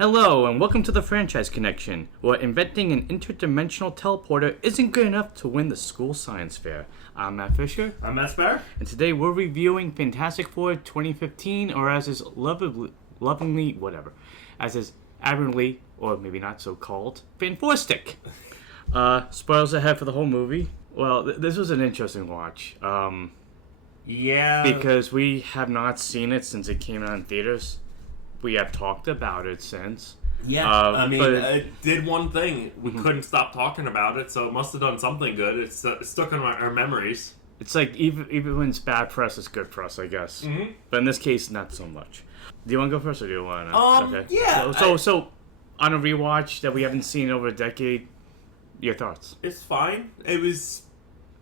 Hello, and welcome to the Franchise Connection, where inventing an interdimensional teleporter isn't good enough to win the school science fair. I'm Matt Fisher. I'm Matt Sparrow. And today we're reviewing Fantastic Four 2015, or as is admirably, or maybe not so called, Fanforstic. Spoilers ahead for the whole movie. Well, this was an interesting watch. Yeah. Because we have not seen it since it came out in theaters. We have talked about it since. Yeah, it did one thing. We couldn't stop talking about it, so it must have done something good. It's stuck in our memories. It's like, even when it's bad press, it's good press, I guess. Mm-hmm. But in this case, not so much. Do you want to go first, or do you want to? Okay. Yeah. So, on a rewatch that we haven't seen in over a decade, your thoughts? It's fine. It was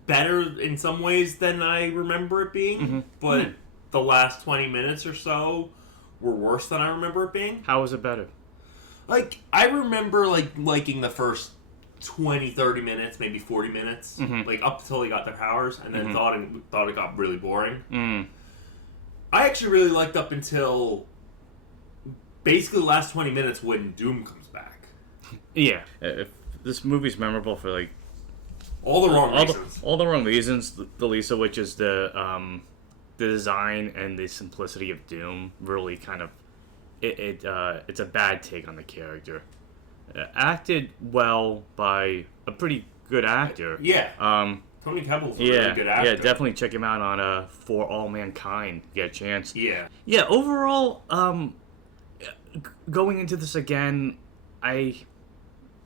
better in some ways than I remember it being, but the last 20 minutes or so were worse than I remember it being. How was it better? Like, I remember, liking the first 20, 30 minutes, maybe 40 minutes, up until they got their powers, and then thought it got really boring. I actually really liked up until basically the last 20 minutes when Doom comes back. Yeah. If this movie's memorable for, all the wrong reasons. All the wrong reasons, the least of which is the design and the simplicity of Doom really kind of it's a bad take on the character. Acted well by a pretty good actor. Yeah. Tony Kebbell's a really good actor. Yeah, definitely check him out on For All Mankind. Get a chance. Yeah. Yeah. Overall, going into this again, I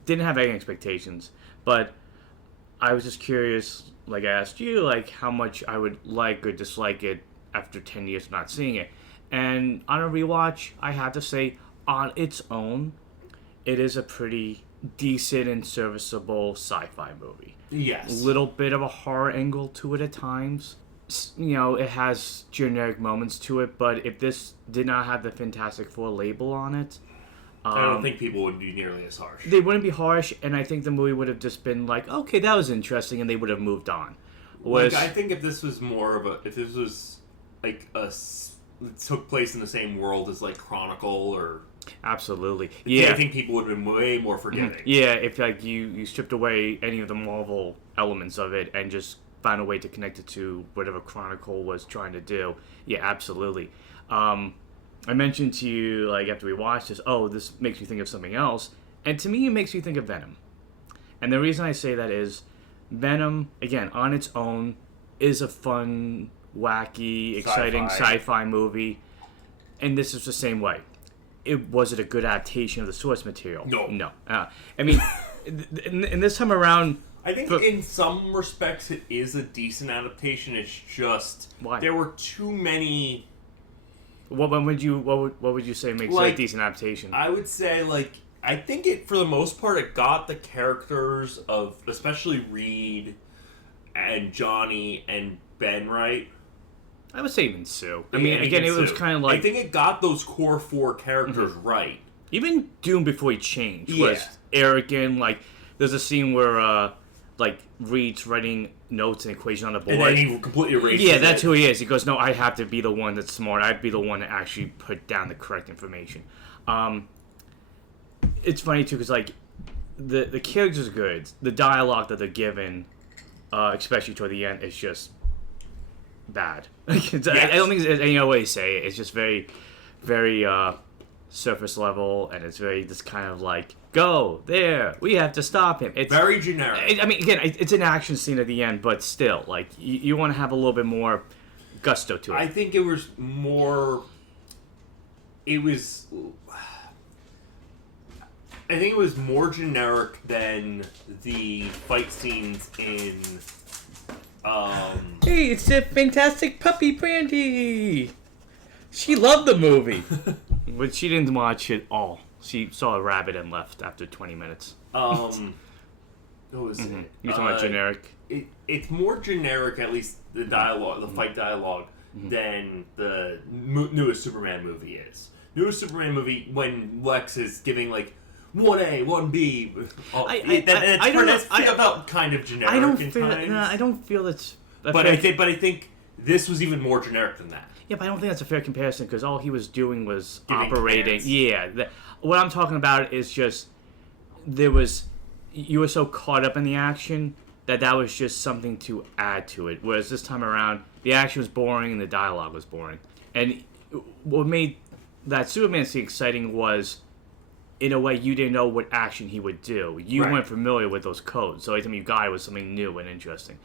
didn't have any expectations, but I was just curious. Like I asked you, how much I would like or dislike it after 10 years of not seeing it. And on a rewatch, I have to say, on its own, it is a pretty decent and serviceable sci-fi movie. Yes. A little bit of a horror angle to it at times. It has generic moments to it, but if this did not have the Fantastic Four label on it, I don't think people would be nearly as harsh. They wouldn't be harsh, and I think the movie would have just been like, okay, that was interesting, and they would have moved on. I think if this was it took place in the same world as Chronicle or absolutely, I think people would have been way more forgiving. Yeah, if you stripped away any of the Marvel elements of it and just found a way to connect it to whatever Chronicle was trying to do, yeah, absolutely. I mentioned to you, after we watched this, this makes me think of something else. And to me, it makes me think of Venom. And the reason I say that is, Venom, again, on its own, is a fun, wacky, exciting sci-fi movie. And this is the same way. Was it a good adaptation of the source material? No. I mean, in this time around... I think in some respects it is a decent adaptation. It's just... Why? There were too many... What would you say makes a decent adaptation? I would say, I think it, for the most part, it got the characters of, especially Reed and Johnny and Ben right. I would say even Sue. I mean, again, it was kind of I think it got those core four characters right. Even Doom before he changed was arrogant. There's a scene where, Reed's writing notes and equations on the board. And then he completely erases Yeah, that's who he is. He goes, no, I have to be the one that's smart. I have to be the one to actually put down the correct information. It's funny, too, because, the characters are good. The dialogue that they're given, especially toward the end, is just bad. I don't think there's any other way to say it. It's just very, very surface level, and it's very just kind of go there, we have to stop him. It's very generic. I mean, again, it's an action scene at the end, but still, you want to have a little bit more gusto to it. I think it was more. I think it was more generic than the fight scenes in. Hey, it's a fantastic puppy, Brandy. She loved the movie, but she didn't watch it all. She saw a rabbit and left after 20 minutes. What was it? You're talking about generic? It's more generic, at least the dialogue, the fight dialogue, than the newest Superman movie is. Newest Superman movie, when Lex is giving 1A, 1B. I don't know. It felt kind of generic. I don't feel that's. But I think This was even more generic than that. Yeah, but I don't think that's a fair comparison because all he was doing was Giving operating. commands. Yeah, what I'm talking about is just you were so caught up in the action that was just something to add to it. Whereas this time around, the action was boring and the dialogue was boring. And what made that Superman scene exciting was, in a way, you didn't know what action he would do. You weren't familiar with those codes, so every time you got it was something new and interesting.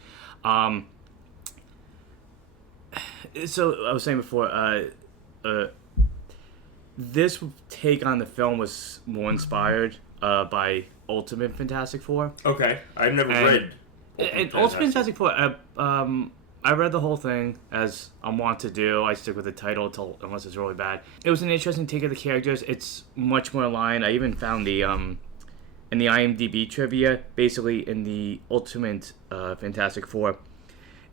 So I was saying before, this take on the film was more inspired by Ultimate Fantastic Four. Okay, I've never read. Ultimate Fantastic Four. I read the whole thing as I'm wont to do. I stick with the title unless it's really bad. It was an interesting take of the characters. It's much more aligned. I even found the in the IMDb trivia, basically in the Ultimate Fantastic Four.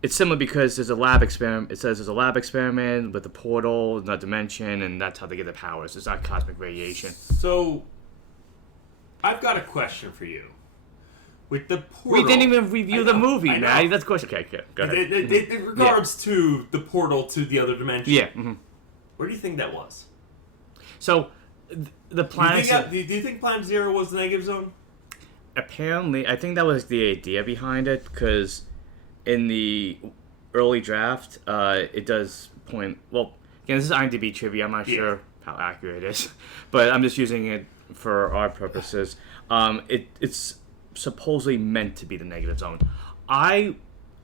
It's similar because there's a lab experiment. It says there's a lab experiment with a portal in that dimension, and that's how they get their powers. It's not cosmic radiation. So, I've got a question for you. With the portal, we didn't even review the movie, man. That's a question. Okay, go ahead. In regards to the portal to the other dimension, yeah. Where do you think that was? So, the planet. Do you think Planet Zero was the negative zone? Apparently, I think that was the idea behind it, because in the early draft, it does point. Well, again, this is IMDb trivia. I'm not sure how accurate it is, but I'm just using it for our purposes. It's supposedly meant to be the negative zone. I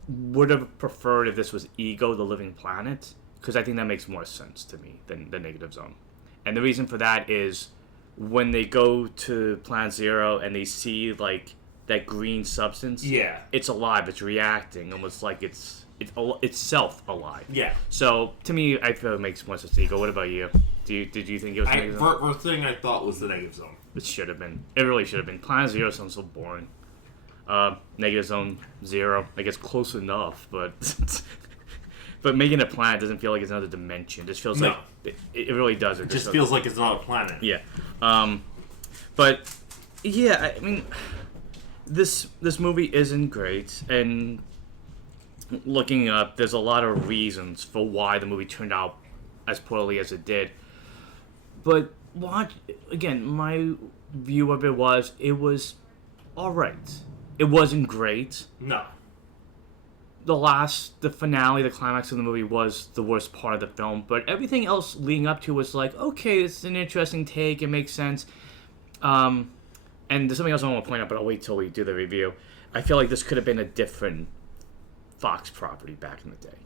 would have preferred if this was Ego, the living planet, because I think that makes more sense to me than the negative zone. And the reason for that is when they go to Planet Zero and they see like that green substance, it's alive, it's reacting, almost like it's itself alive. Yeah. So to me, I feel it makes more sense to Ego. What about you? Did you think it was the negative zone? First thing I thought was the negative zone. It should have been. It really should have been. Planet Zero sounds so boring. Negative Zone Zero, I guess close enough, but but making a planet doesn't feel like it's another dimension. It just feels like it really does. It just feels like it's not a planet. Yeah. But yeah, I mean, this movie isn't great, and looking up, there's a lot of reasons for why the movie turned out as poorly as it did. But again, my view of it was all right. It wasn't great. No. The finale, the climax of the movie was the worst part of the film, but everything else leading up to was like, okay, it's an interesting take, it makes sense. And there's something else I want to point out, but I'll wait till we do the review. I feel like this could have been a different Fox property back in the day.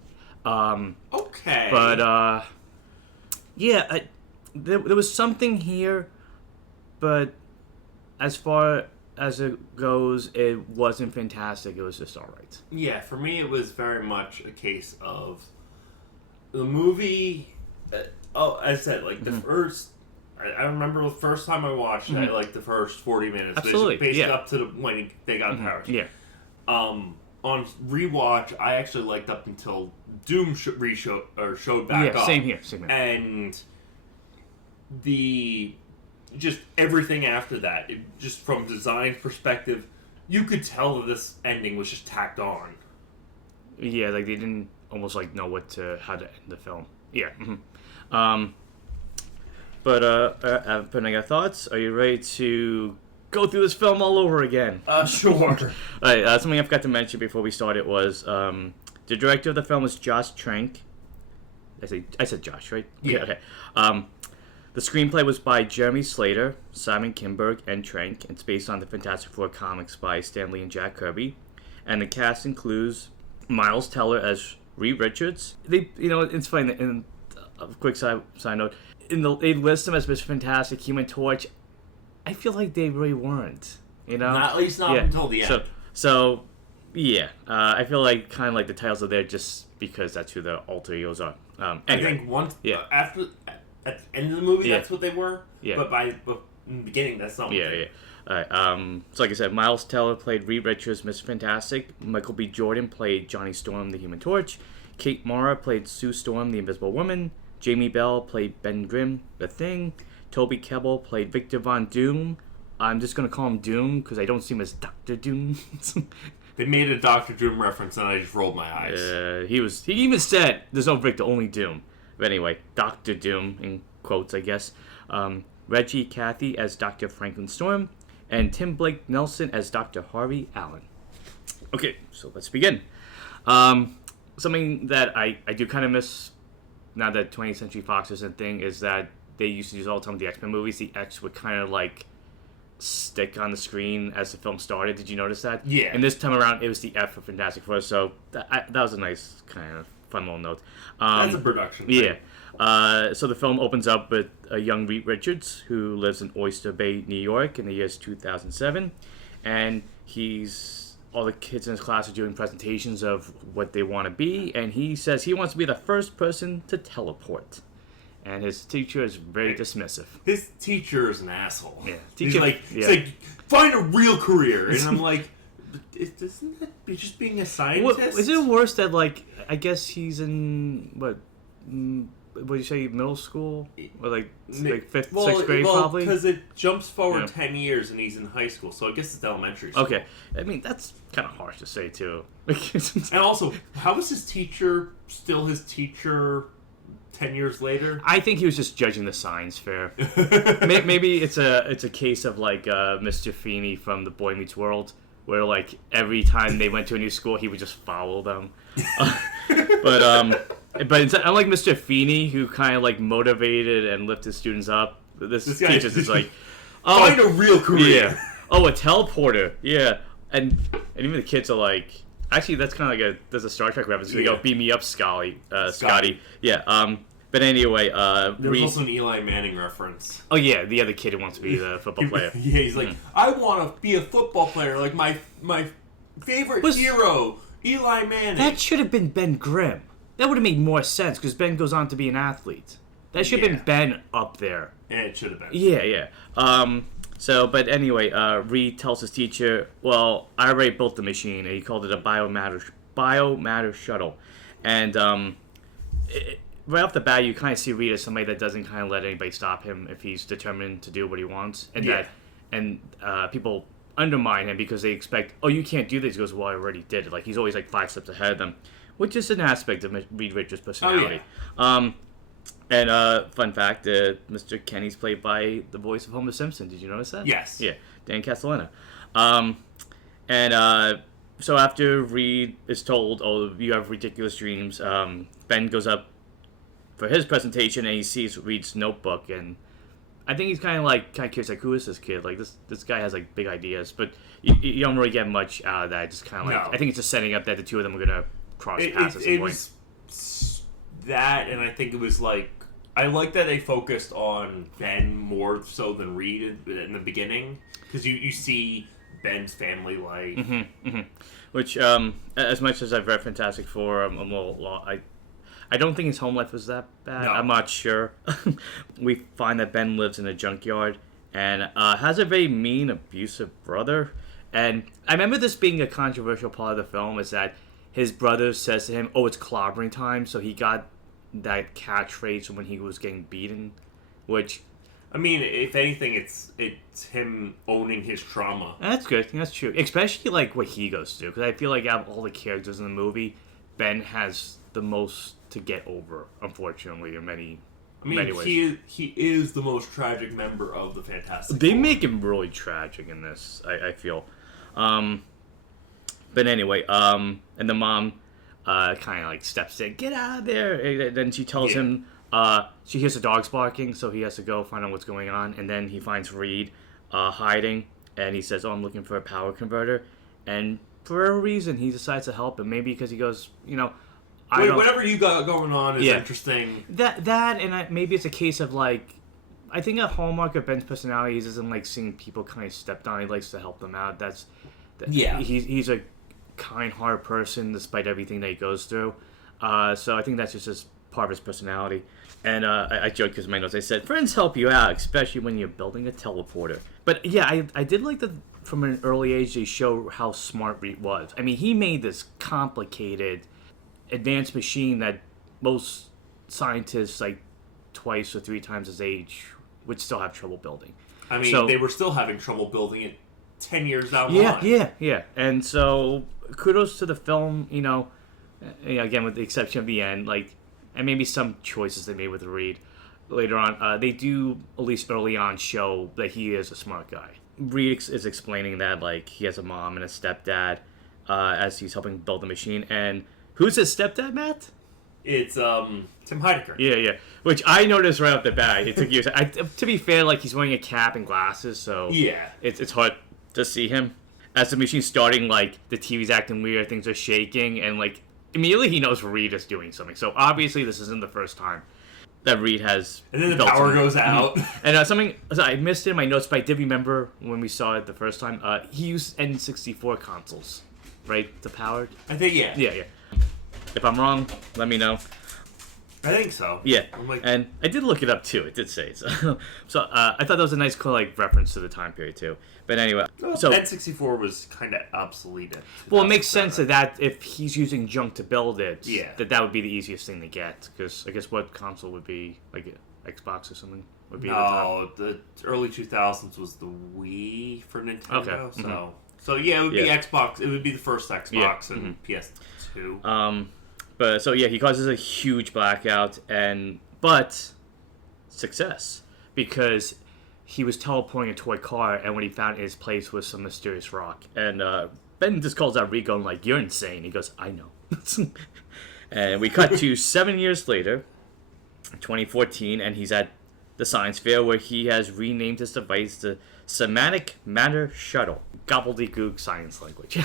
Okay. But, yeah, there was something here, but as far as it goes, it wasn't fantastic. It was just all right. Yeah, for me, it was very much a case of the movie. As I said, like the first. I remember the first time I watched it, I liked the first 40 minutes. Absolutely, basically up to when they got powers. Yeah. On rewatch, I actually liked up until Doom showed back up. Yeah, same here. And just everything after that, just from design perspective, you could tell that this ending was just tacked on. Yeah, like they didn't almost like know how to end the film. Yeah. But putting our thoughts, are you ready to go through this film all over again? Sure. All right, something I forgot to mention before we started was the director of the film is Josh Trank. I said Josh, right? Yeah. Okay. The screenplay was by Jeremy Slater, Simon Kinberg, and Trank. It's based on the Fantastic Four comics by Stan Lee and Jack Kirby. And the cast includes Miles Teller as Reed Richards. It's funny, in a quick side note, they list him as Mr. Fantastic, Human Torch. I feel like they really weren't, At least not until the end. So yeah, I feel like kind of like the titles are there just because that's who the alter egos are. Anyway. I think once after at the end of the movie, that's what they were. Yeah. But in the beginning, that's not what they were. Yeah. All right, so like I said, Miles Teller played Reed Richards, Mr. Fantastic. Michael B. Jordan played Johnny Storm, the Human Torch. Kate Mara played Sue Storm, the Invisible Woman. Jamie Bell played Ben Grimm, the Thing. Toby Kebbell played Victor Von Doom. I'm just going to call him Doom because I don't see him as Dr. Doom. They made a Doctor Doom reference, and I just rolled my eyes. He even said, "There's no Victor, only Doom." But anyway, Doctor Doom in quotes, I guess. Reggie Cathy as Dr. Franklin Storm, and Tim Blake Nelson as Dr. Harvey Allen. Okay, so let's begin. Something that I do kind of miss now that 20th Century Fox is a thing is that they used to use all the time with the X-Men movies. The X would kind of like stick on the screen as the film started. Did you notice that? Yeah. And this time around, it was the F for Fantastic Four. So that was a nice kind of fun little note. That's a production. Yeah. So the film opens up with a young Reed Richards who lives in Oyster Bay, New York, in the year 2007, and all the kids in his class are doing presentations of what they want to be, and he says he wants to be the first person to teleport. And his teacher is very dismissive. His teacher is an asshole. Yeah. He's like, find a real career. And I'm like, isn't that just being a scientist? Is it worse that, like, I guess he's in, what do you say, middle school? Or, like 5th, 6th grade, probably? Because it jumps forward 10 years and he's in high school, so I guess it's elementary school. Okay. I mean, that's kind of harsh to say, too. And also, how is his teacher still his teacher 10 years later? I think he was just judging the science fair. Maybe it's a case of like Mr. Feeney from The Boy Meets World, where like every time they went to a new school, he would just follow them. But instead, unlike Mr. Feeney, who kind of like motivated and lifted students up, this teacher's just like, find a real career. Yeah. Oh, a teleporter. Yeah. And even the kids are like, actually, that's kind of like there's a Star Trek reference. They go, beam me up, Scotty. Yeah. But anyway, there was also an Eli Manning reference. Oh yeah, the other kid who wants to be the football player. Yeah, he's like, I want to be a football player, like my favorite hero, Eli Manning. That should have been Ben Grimm. That would have made more sense because Ben goes on to be an athlete. That should have been Ben up there. And it should have been. Yeah. But anyway, Reed tells his teacher, well, I already built the machine, and he called it a biomatter shuttle. And right off the bat, you kind of see Reed as somebody that doesn't kind of let anybody stop him if he's determined to do what he wants. And people undermine him because they expect, oh, you can't do this. He goes, well, I already did it. Like, he's always like 5 steps ahead of them, which is an aspect of Reed Richards' personality. Oh, yeah. And fun fact, Mr. Kenny's played by the voice of Homer Simpson. Did you notice that? Yes. Yeah, Dan Castellano. So after Reed is told, oh, you have ridiculous dreams, Ben goes up for his presentation and he sees Reed's notebook, and I think he's kind of curious, like, who is this kid? Like, this guy has like big ideas, but you don't really get much out of that. Just kind of like, I think it's just setting up that the two of them are gonna cross paths at some point. Was that, and I think it was like, I like that they focused on Ben more so than Reed in the beginning, because you see Ben's family life. Which, as much as I've read Fantastic Four, I don't think his home life was that bad. No. I'm not sure. We find that Ben lives in a junkyard and has a very mean, abusive brother. And I remember this being a controversial part of the film, is that his brother says to him, oh, it's clobbering time, so he got that catchphrase when he was getting beaten, which... I mean, if anything, it's him owning his trauma. That's good. That's true. Especially, like, what he goes through. Because I feel like out of all the characters in the movie, Ben has the most to get over, unfortunately, in many ways. He is the most tragic member of the Fantastic They Four. make him really tragic in this, I feel. But anyway, and the mom kind of, like, steps in, get out of there! And then she tells him... she hears the dogs barking, so he has to go find out what's going on. And then he finds Reed hiding, and he says, oh, I'm looking for a power converter. And for a reason, he decides to help him. Maybe because he goes, whatever you got going on is interesting. Maybe it's a case of, like, I think a hallmark of Ben's personality is doesn't like seeing people kind of stepped on. He likes to help them out. He's a kind-hearted person despite everything that he goes through. So I think that's just part of his personality. And I joked because my notes, I said, friends help you out, especially when you're building a teleporter. But yeah, I did like that from an early age they show how smart Reed was. I mean, he made this complicated, advanced machine that most scientists, like, twice or 3 times his age, would still have trouble building. I mean, they were still having trouble building it 10 years down the line. Yeah. And so, kudos to the film, again, with the exception of the end, like, and maybe some choices they made with Reed later on. They do, at least early on, show that he is a smart guy. Reed is explaining that, like, he has a mom and a stepdad as he's helping build the machine. And who's his stepdad, Matt? It's Tim Heidecker. Yeah. Which I noticed right off the bat. It took years. To be fair, like, he's wearing a cap and glasses, so yeah, it's hard to see him. As the machine's starting, like, the TV's acting weird, things are shaking, and, like, immediately he knows Reed is doing something. So obviously this isn't the first time that Reed has. And then the power goes out. And something I missed in my notes, but I did remember when we saw it the first time. He used N64 consoles, right? The powered. I think yeah. If I'm wrong, let me know. I think so. Yeah, and I did look it up too. It did say so. So I thought that was a nice, cool, like, reference to the time period too. But anyway, so N64 was kind of obsolete. Well, it makes sense that if he's using junk to build it, yeah, that would be the easiest thing to get. Because I guess what console would be, like, Xbox or something would be. No, the early 2000s was the Wii for Nintendo. Okay. So yeah, it would be Xbox. It would be the first Xbox and PS2. But so yeah, he causes a huge blackout, but success, because he was teleporting a toy car, and when he found his place was some mysterious rock, and Ben just calls out Rico and, like, you're insane. He goes, I know. And we cut to 7 years later, 2014, and he's at the science fair where he has renamed his device the Semantic Matter Shuttle. Gobbledygook science language.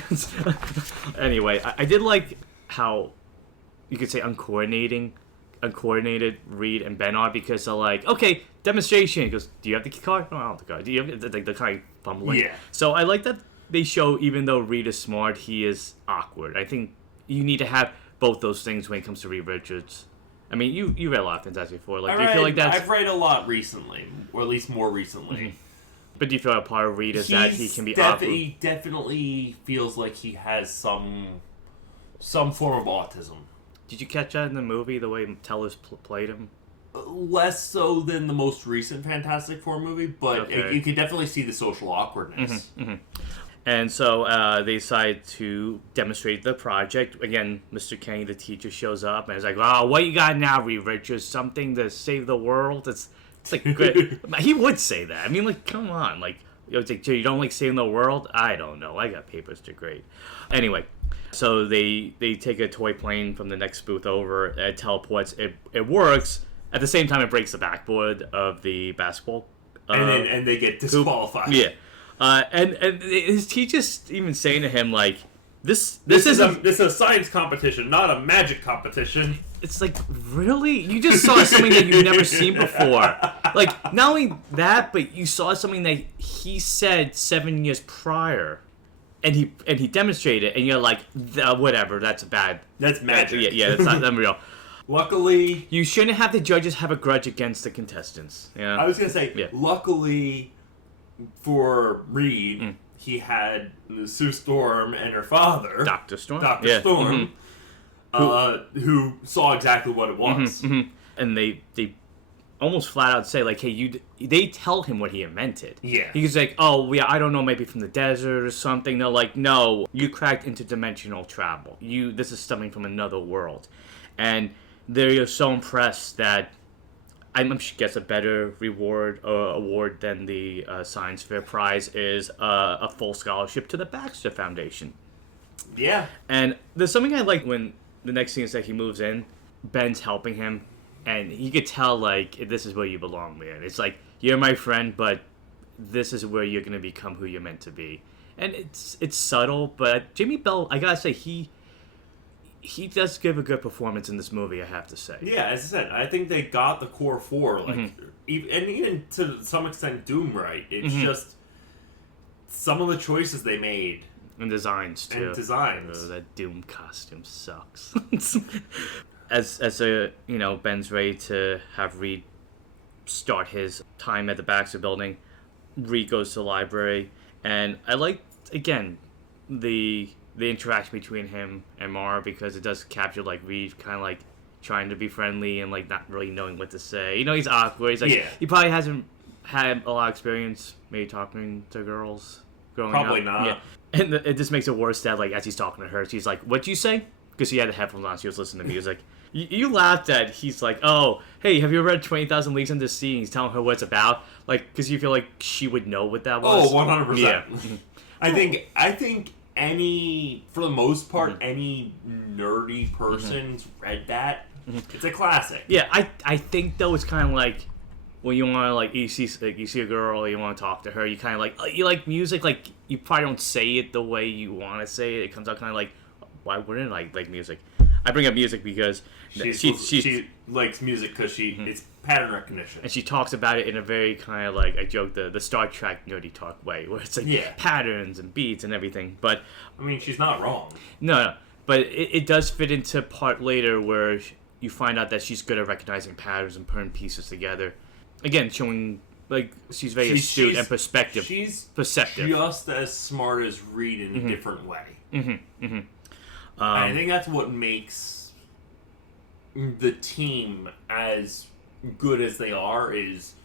Anyway, I did like how you could say uncoordinated Reed and Ben are, because they're like, okay, demonstration. He goes, do you have the card? No, I don't have the card. Do you have the kind of fumbling? Yeah. So I like that they show, even though Reed is smart, he is awkward. I think you need to have both those things when it comes to Reed Richards. I mean, you read a lot of Fantastic Four. Like, do you feel like that's... I've read a lot recently, or at least more recently. Mm-hmm. But do you feel like part of Reed is that he can be awkward? He definitely feels like he has some form of autism. Did you catch that in the movie, the way Tellers played him? Less so than the most recent Fantastic Four movie, but you can definitely see the social awkwardness. Mm-hmm. And so they decide to demonstrate the project. Again, Mr. Kenny, the teacher, shows up and is like, "Oh, what you got now, Reed Richards? Something to save the world?" It's like great. He would say that. I mean, like, come on, like, it's like, you don't like saving the world? I don't know. I got papers to grade. Anyway. So they take a toy plane from the next booth over. It teleports. It works. At the same time, it breaks the backboard of the basketball. And they get disqualified. Yeah. And his teacher's even saying to him, like, this is a science competition, not a magic competition. It's like, really? You just saw something that you've never seen before. Like, not only that, but you saw something that he said 7 years prior. And he demonstrated it, and you're like, whatever, that's bad. That's magic. Yeah, that's not real. Luckily... You shouldn't have the judges have a grudge against the contestants. Yeah. I was going to say, luckily for Reed, he had Sue Storm and her father... Dr. Storm. Storm, who saw exactly what it was. And they almost flat out say, like, hey, they tell him what he invented. Yeah. He's like, oh, yeah, I don't know, maybe from the desert or something. They're like, no, you cracked interdimensional travel. This is something from another world. And they're so impressed that I guess a better award than the Science Fair prize is a full scholarship to the Baxter Foundation. Yeah. And there's something I like when the next scene is that he moves in, Ben's helping him. And you could tell, like, this is where you belong, man. It's like, you're my friend, but this is where you're going to become who you're meant to be. And it's subtle, but Jamie Bell, I gotta say, he does give a good performance in this movie, I have to say. Yeah, as I said, I think they got the core four, like, even to some extent Doom right. It's just some of the choices they made. And designs, too. Oh, that Doom costume sucks. As Ben's ready to have Reed start his time at the Baxter Building, Reed goes to the library, and I like, again, the interaction between him and Mara, because it does capture, like, Reed kind of, like, trying to be friendly and, like, not really knowing what to say. He's awkward. He's like, he probably hasn't had a lot of experience maybe talking to girls, growing Probably up? not. Yeah. And it just makes it worse that, like, as he's talking to her, she's like, "What'd you say?" Because she had the headphones on, she was listening to music. You laughed at, he's like, "Oh, hey, have you read 20,000 Leagues Under the Sea?" And he's telling her what it's about. Like, because you feel like she would know what that was. Oh, 100%. Yeah. I think for the most part, any nerdy person's read that. It's a classic. Yeah, I think, though, it's kind of like, when you want to, like, you see a girl, you want to talk to her, you kind of like, you like music, like, you probably don't say it the way you want to say it. It comes out kind of like, why wouldn't I like music? I bring up music because she likes music because it's pattern recognition. And she talks about it in a very kind of like, I joke, the Star Trek nerdy talk way, where it's like patterns and beats and everything. But I mean, she's not wrong. No. But it does fit into part later where you find out that she's good at recognizing patterns and putting pieces together. Again, showing, like, she's very astute and perceptive. She's perceptive. Just as smart as Reed in a different way. I think that's what makes the team as good as they are. Is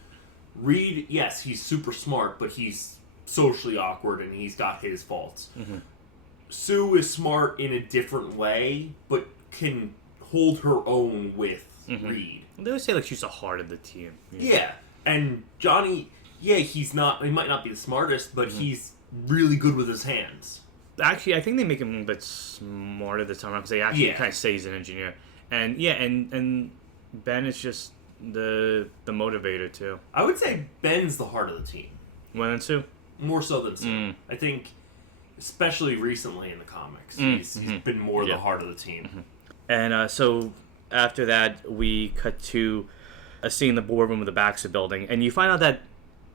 Reed, yes, he's super smart, but he's socially awkward and he's got his faults. Sue is smart in a different way, but can hold her own with Reed. They always say, like, she's the heart of the team. Yeah. And Johnny, he might not be the smartest, but he's really good with his hands. Actually, I think they make him a bit smarter this time around, because they actually kind of say he's an engineer. And and Ben is just the motivator too. I would say Ben's the heart of the team. More than Sue? More so than Sue. I think, especially recently in the comics, he's been more the heart of the team. And so after that, we cut to a scene in the boardroom of the Baxter Building, and you find out that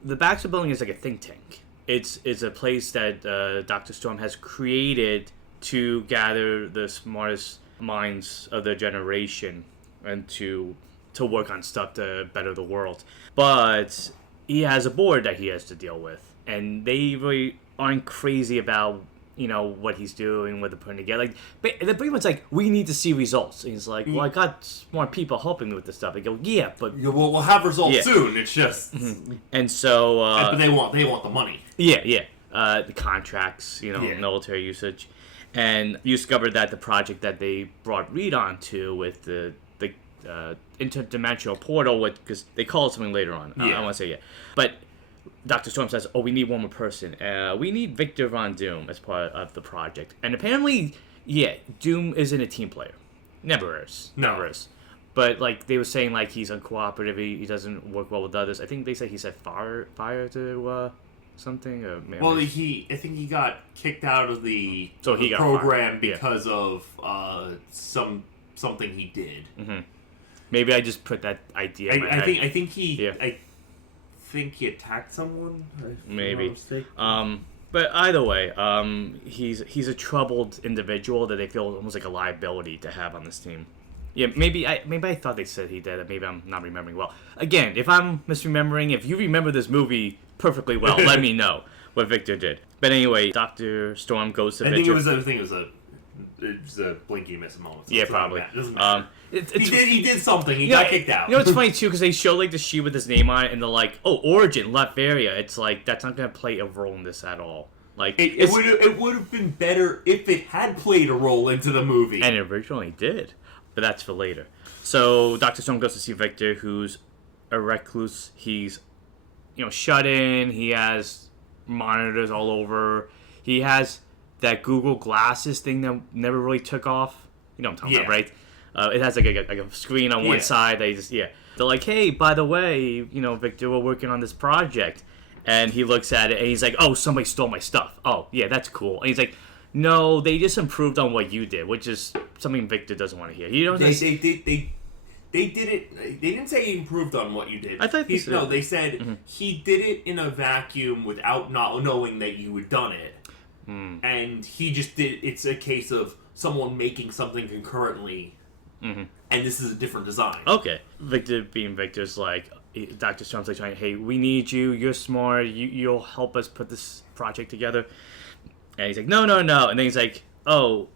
the Baxter Building is like a think tank. It's a place that Dr. Storm has created to gather the smartest minds of their generation and to work on stuff to better the world. But he has a board that he has to deal with, and they really aren't crazy about, you know, what he's doing, what they're putting together. Like, they're pretty much like, we need to see results. And he's like, well, I got smart people helping me with this stuff. They go, yeah, but we'll have results soon. It's just, and so, but they want the money. Yeah. The contracts, military usage, and you discovered that the project that they brought Reed onto with the interdimensional portal, because they call it something later on. I don't want to say yet, but Dr. Storm says, "Oh, we need one more person. We need Victor Von Doom as part of the project." And apparently, Doom isn't a team player. Never is. But like they were saying, like he's uncooperative. He doesn't work well with others. I think they said he set fire to something. Or maybe I think he got kicked out of the got program because of something he did. Maybe I just put that idea in my head. I think he attacked someone. Maybe. But either way, he's a troubled individual that they feel almost like a liability to have on this team. Yeah, maybe I thought they said he did. Maybe I'm not remembering well. Again, if I'm misremembering, if you remember this movie perfectly well, let me know what Victor did. But anyway, Dr. Storm goes to Victor. I think it was a blinky miss moment. So probably. Doesn't matter. He did something. He got kicked out. You know, it's funny too because they show like the sheet with his name on it, and they're like, "Oh, Origin, Latveria." It's like that's not going to play a role in this at all. Like it would have been better if it had played a role into the movie, and it originally did, but that's for later. So Dr. Storm goes to see Victor, who's a recluse. He's shut in. He has monitors all over. He has that Google Glasses thing that never really took off. You know what I'm talking about, right? It has like a screen on one side. They're like, hey, by the way, Victor, we're working on this project. And he looks at it and he's like, oh, somebody stole my stuff. Oh, yeah, that's cool. And he's like, no, they just improved on what you did, which is something Victor doesn't want to hear. They did it. They didn't say he improved on what you did. I thought they said. No, they said he did it in a vacuum without not knowing that you had done it. And he just did. It's a case of someone making something concurrently, and this is a different design. Okay, Victor being Victor's like Dr. Storm's like trying. Hey, we need you. You're smart. You'll help us put this project together. And he's like, no. And then he's like, oh,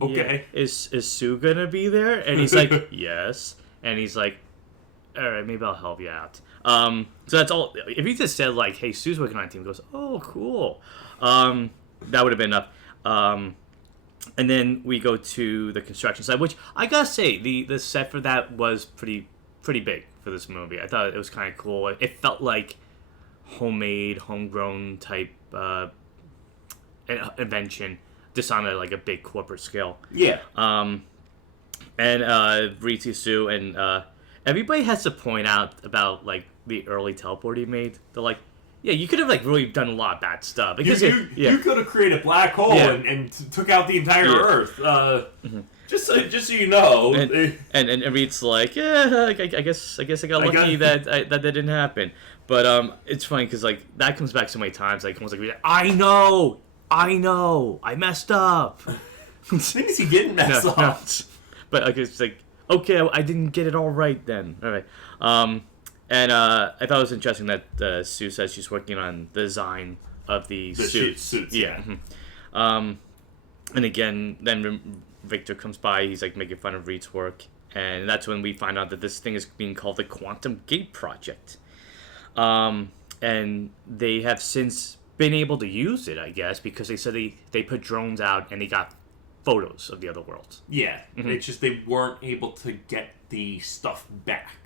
okay. Yeah, is Sue gonna be there? And he's like, yes. And he's like, all right, maybe I'll help you out. So that's all. If he just said like, "Hey, Sue's working on a team," goes, "Oh, cool," that would have been enough. And then we go to the construction side, which I gotta say, the set for that was pretty big for this movie. I thought it was kind of cool. It felt like homemade, homegrown type invention, just on like a big corporate scale. Yeah. And Ritsu Sue and everybody has to point out about like the early teleport he made. They're like, yeah, you could have like really done a lot of bad stuff. Because you could have created a black hole and took out the entire Earth. Just so you know. And Reed's like, yeah, I guess I got lucky that that didn't happen. But it's funny because like that comes back so many times. Like almost like, I know, I messed up. The thing is, he didn't mess up. No. But like it's like, okay, I didn't get it all right then. All right. And I thought it was interesting that Sue says she's working on the design of the suits. Yeah. And again, then Victor comes by. He's like making fun of Reed's work, and that's when we find out that this thing is being called the Quantum Gate Project. And they have since been able to use it, I guess, because they said they put drones out and they got photos of the other worlds. Yeah, it's just they weren't able to get the stuff back.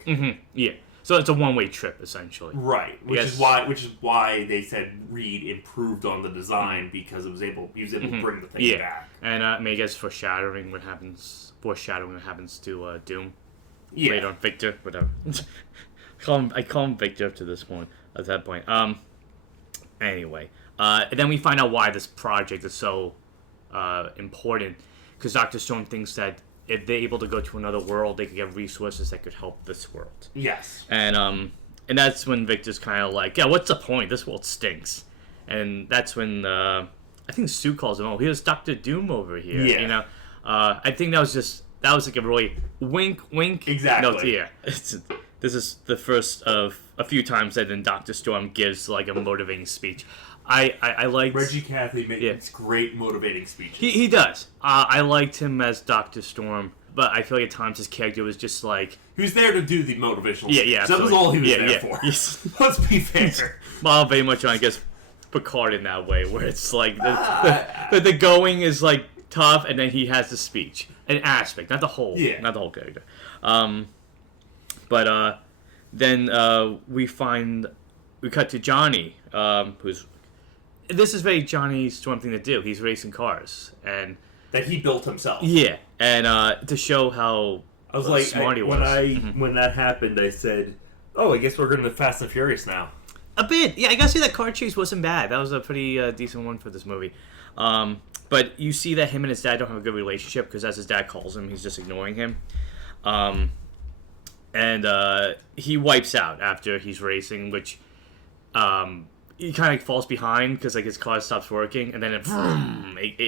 Yeah. So it's a one-way trip, essentially. Right, which is why they said Reed improved on the design because he was able to bring the thing back. And I guess foreshadowing what happens to Doom. Yeah. Later on, Victor, whatever. I call him Victor up to this point. At that point. Anyway, and then we find out why this project is so important, because Dr. Stone thinks that if they're able to go to another world, they could get resources that could help this world. Yes. And that's when Victor's kind of like, yeah, what's the point? This world stinks. And that's when I think Sue calls him, oh, here's Dr. Doom over here. Yeah. You know, I think that was like a really wink. Exactly. No, yeah. This is the first of a few times that then Dr. Storm gives like a motivating speech. I liked Reggie Cathy makes great motivating speeches. He does. I liked him as Dr. Storm, but I feel like at times his character was just like, he was there to do the motivational speech. Yeah, that was all he was there for. Yes. Let's be fair. Well, very much on, I guess, Picard in that way, where it's like the going is like tough, and then he has the speech, an aspect, not the whole character. But then we cut to Johnny, who's. This is very Johnny Storm thing to do. He's racing cars, and that he built himself. Yeah, and to show how I was like, smart he was. When that happened, I said, "Oh, I guess we're going to Fast and Furious now." A bit, yeah. I gotta say that car chase wasn't bad. That was a pretty decent one for this movie. But you see that him and his dad don't have a good relationship because, as his dad calls him, he's just ignoring him. And he wipes out after he's racing, which. He kind of falls behind because like his car stops working, and then it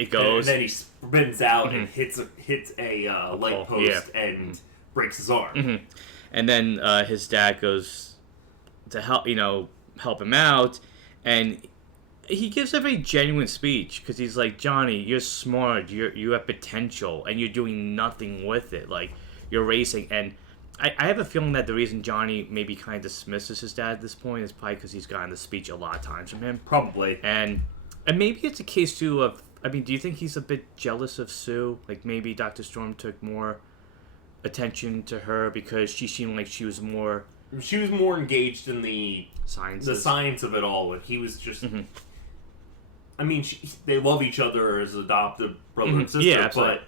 goes. And then he spins out and hits a light post and breaks his arm. And then his dad goes to help him out, and he gives a very genuine speech because he's like, Johnny, you're smart, you have potential, and you're doing nothing with it. Like you're racing, and I have a feeling that the reason Johnny maybe kind of dismisses his dad at this point is probably because he's gotten the speech a lot of times from him. Probably. And maybe it's a case, too, of... I mean, do you think he's a bit jealous of Sue? Like, maybe Dr. Storm took more attention to her because she seemed like she was more... She was more engaged in the science of it all, and he was just... I mean, they love each other as adopted brother and sister, but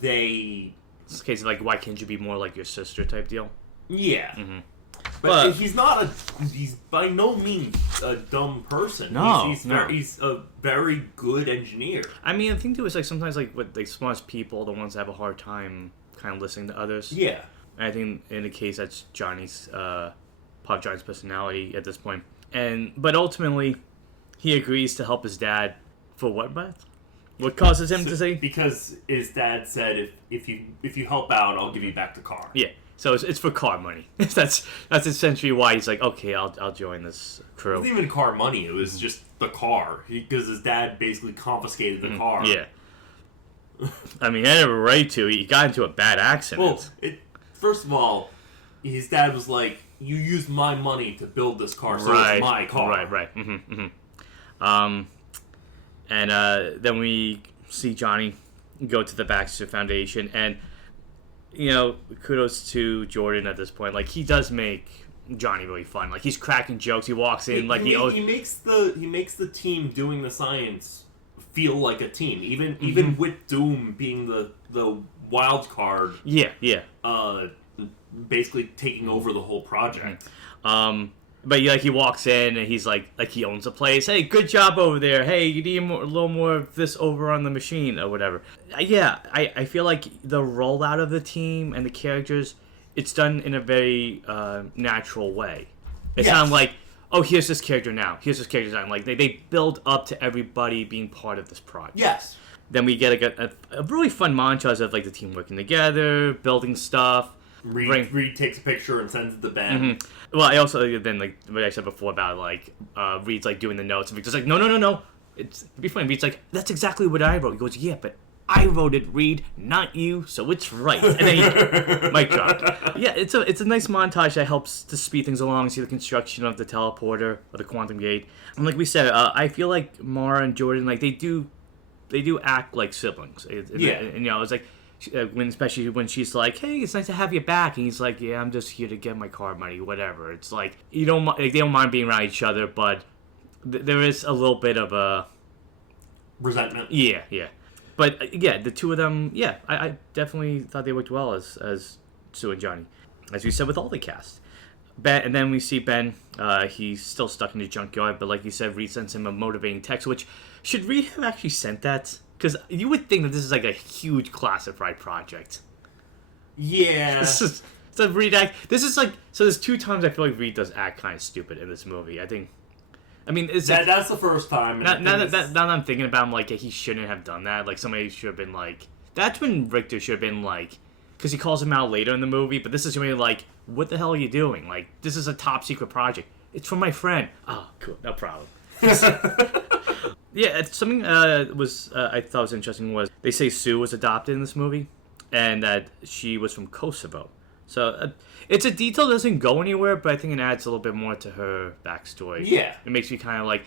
they... It's a case of like, why can't you be more like your sister type deal? Yeah. But he's by no means a dumb person. No, he's a very good engineer. I mean, the thing too is like sometimes like with the smartest people, the ones that have a hard time kind of listening to others. Yeah. And I think in the case that's Johnny's part of Johnny's personality at this point. But ultimately, he agrees to help his dad for what, Brett? What causes him to say? Because his dad said, if you help out, I'll give you back the car. Yeah, so it's for car money. that's essentially why he's like, okay, I'll join this crew. It wasn't even car money. It was just the car because his dad basically confiscated the car. Yeah. I mean, he had a right to. He got into a bad accident. Well, first of all, his dad was like, you used my money to build this car, so it's my car. Right. And then we see Johnny go to the Baxter Foundation, and kudos to Jordan at this point. Like, he does make Johnny really fun. Like, he's cracking jokes. He walks in he makes the team doing the science feel like a team, even with Doom being the wild card. Yeah. Basically taking over the whole project. But he walks in and he's like he owns the place. Hey, good job over there. Hey, you need a little more of this over on the machine or whatever. I feel like the rollout of the team and the characters, it's done in a very natural way. It's not like, oh, here's this character now. Here's this character now. Like, they build up to everybody being part of this project. Yes. Then we get a really fun montage of, like, the team working together, building stuff. Reed takes a picture and sends it to Ben. Well, I also, then, like, what I said before about, like, Reed's, like, doing the notes, and Victor's like, no. It'd be funny. Reed's like, that's exactly what I wrote. He goes, yeah, but I wrote it, Reed, not you, so it's right. And then he mic dropped. Yeah, it's a nice montage that helps to speed things along. See the construction of the teleporter or the quantum gate. And like we said, I feel like Mara and Jordan, like, they do act like siblings. And it's like, especially when she's like, hey, it's nice to have you back, and he's like, yeah, I'm just here to get my car money, whatever. It's like, they don't mind being around each other, but there is a little bit of a resentment. Yeah. But the two of them, I definitely thought they worked well as Sue and Johnny, as we said with all the cast. Ben, and then we see Ben. He's still stuck in the junkyard, but like you said, Reed sends him a motivating text. Which, should Reed have actually sent that? Because you would think that this is like a huge classified project. Yeah. This is Reed act. This is like, so. There's 2 times I feel like Reed does act kind of stupid in this movie. That's the first time. Now that I'm thinking about, I'm like, he shouldn't have done that. Like, somebody should have been like, that's when Richter should have been like, because he calls him out later in the movie, but this is really like, what the hell are you doing? Like, this is a top secret project. It's from my friend. Oh, cool, no problem. Yeah, something I thought was interesting was they say Sue was adopted in this movie, and that she was from Kosovo. So it's a detail that doesn't go anywhere, but I think it adds a little bit more to her backstory. Yeah. It makes me kind of like,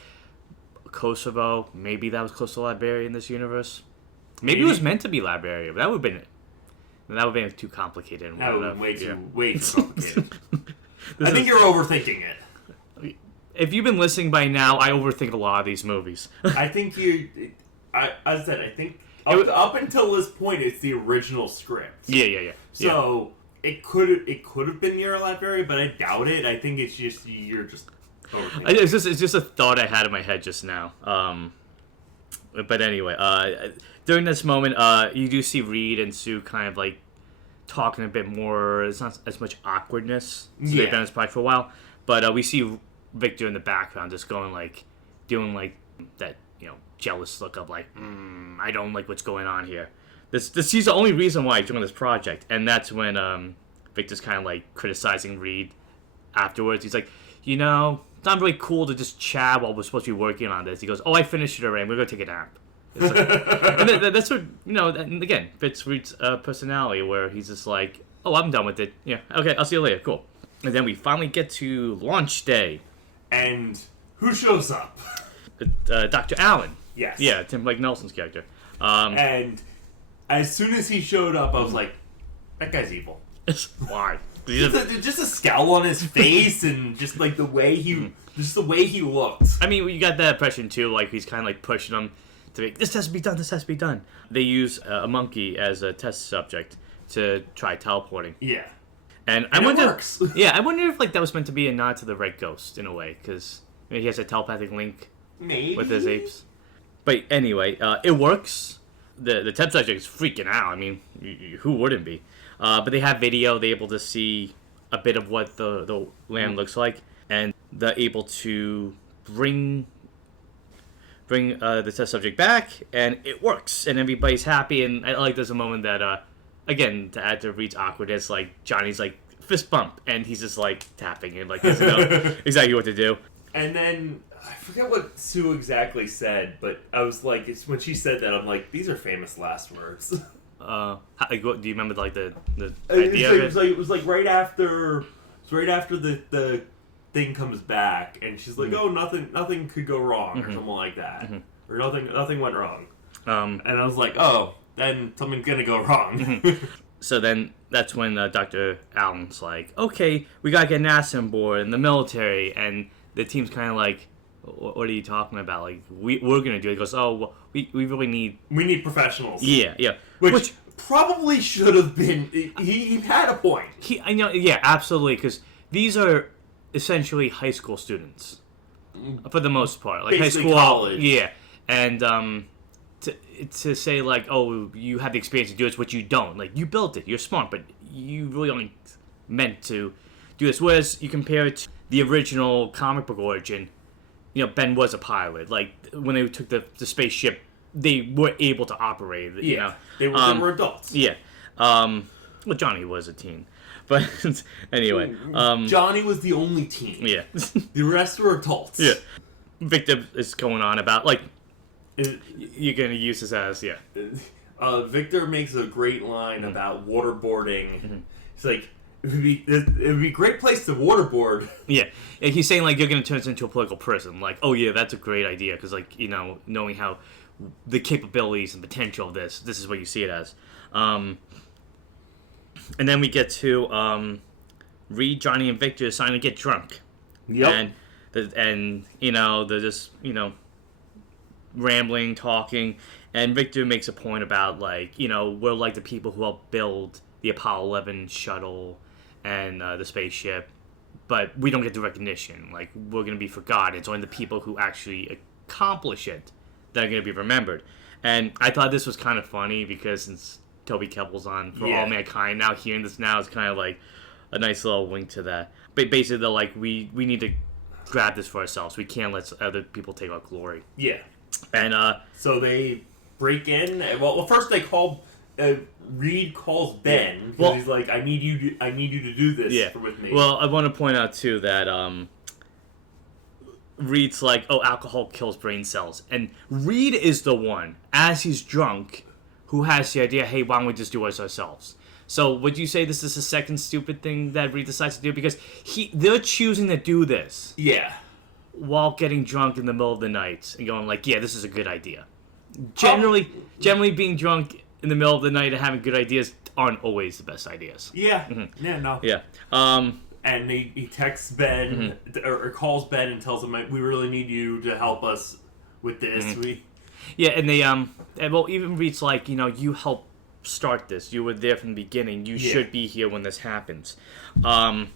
Kosovo, maybe that was close to Liberia in this universe. Maybe it was meant to be Liberia, but that would have been too complicated. That would be way too complicated. I think you're overthinking it. If you've been listening by now, I overthink a lot of these movies. I think I think up until this point, it's the original script. Yeah. So it could have been near Liberia, but I doubt it. I think it's just you're just overthinking. It's just a thought I had in my head just now. But anyway, during this moment, you do see Reed and Sue kind of like talking a bit more. It's not as much awkwardness. So they've been on this project for a while, but we see Victor in the background just going like, doing like that, jealous look of like, I don't like what's going on here. He's the only reason why I joined this project, and that's when Victor's kind of like criticizing Reed afterwards. He's like, it's not really cool to just chat while we're supposed to be working on this. He goes, oh, I finished it already. We're gonna take a nap. It's like, and that's what and again fits Reed's personality, where he's just like, oh, I'm done with it. Yeah, okay, I'll see you later. Cool. And then we finally get to launch day. And who shows up? Dr. Allen. Yes. Yeah, Tim Blake Nelson's character. And as soon as he showed up, I was like, that guy's evil. Why? Just a scowl on his face, and just like the way he looked. I mean, you got that impression too. Like, he's kind of like pushing him to make, this has to be done. This has to be done. They use a monkey as a test subject to try teleporting. Yeah. And I wonder, it works. Yeah, I wonder if like that was meant to be a nod to the Red Ghost in a way, because he has a telepathic link with his apes. But anyway, it works. The test subject is freaking out. I mean, who wouldn't be? But they have video. They're able to see a bit of what the land looks like, and they're able to bring the test subject back, and it works, and everybody's happy. And I like there's a moment that. Again, to add to Reed's awkwardness, like, Johnny's like, fist bump, and he's just like tapping and like doesn't know exactly what to do. And then I forget what Sue exactly said, but I was like, it's when she said that, I'm like, these are famous last words. Do you remember like the idea of it? It was like right after right after the thing comes back, and she's like, "Oh, nothing could go wrong," or something like that, or nothing went wrong. And I was like, "Oh, then something's gonna go wrong." So then that's when Dr. Allen's like, "Okay, we gotta get NASA on board in the military," and the team's kind of like, "What are you talking about? Like, we're gonna do it." He goes, "Oh, well, we really need professionals." Yeah. Which probably should have been. He had a point. I know. Yeah, absolutely. Because these are essentially high school students, for the most part, like basically high school, college. Yeah, and to say like, "Oh, you have the experience to do this," which you don't. Like, you built it. You're smart, but you really only meant to do this. Whereas you compare it to the original comic book origin. Ben was a pilot. Like, when they took the spaceship, they were able to operate. You know, they were adults. Yeah. Well, Johnny was a teen, but anyway. Johnny was the only teen. Yeah. The rest were adults. Yeah. Victor is going on about like you're gonna use this as Victor makes a great line about waterboarding. He's like, it would be a great place to waterboard. Yeah, he's saying like you're gonna turn this into a political prison. Like, oh yeah, that's a great idea because like knowing how the capabilities and potential of this is what you see it as. And then we get to Reed, Johnny, and Victor starting to get drunk. Yep. And they're just rambling, talking, and Victor makes a point about like we're like the people who helped build the Apollo 11 shuttle and the spaceship, but we don't get the recognition. Like, we're gonna be forgotten. It's only the people who actually accomplish it that are gonna be remembered. And I thought this was kind of funny because since Toby Kebbell's on For All Mankind now, hearing this now is kind of like a nice little wink to that. But basically, they're like, we need to grab this for ourselves. We can't let other people take our glory. Yeah. And so they break in. Well, first they call. Reed calls Ben because he's like, I need you to do this with me. Well, I want to point out too that Reed's like, oh, alcohol kills brain cells, and Reed is the one, as he's drunk, who has the idea, hey, why don't we just do it ourselves? So would you say this is the second stupid thing that Reed decides to do? Because they're choosing to do this. Yeah. While getting drunk in the middle of the night and going like, yeah, this is a good idea. Generally being drunk in the middle of the night and having good ideas aren't always the best ideas. Yeah. Yeah, no. Yeah. And he texts Ben, or calls Ben and tells him, we really need you to help us with this. Yeah, and they, even Reed's like, you helped start this. You were there from the beginning. You should be here when this happens. And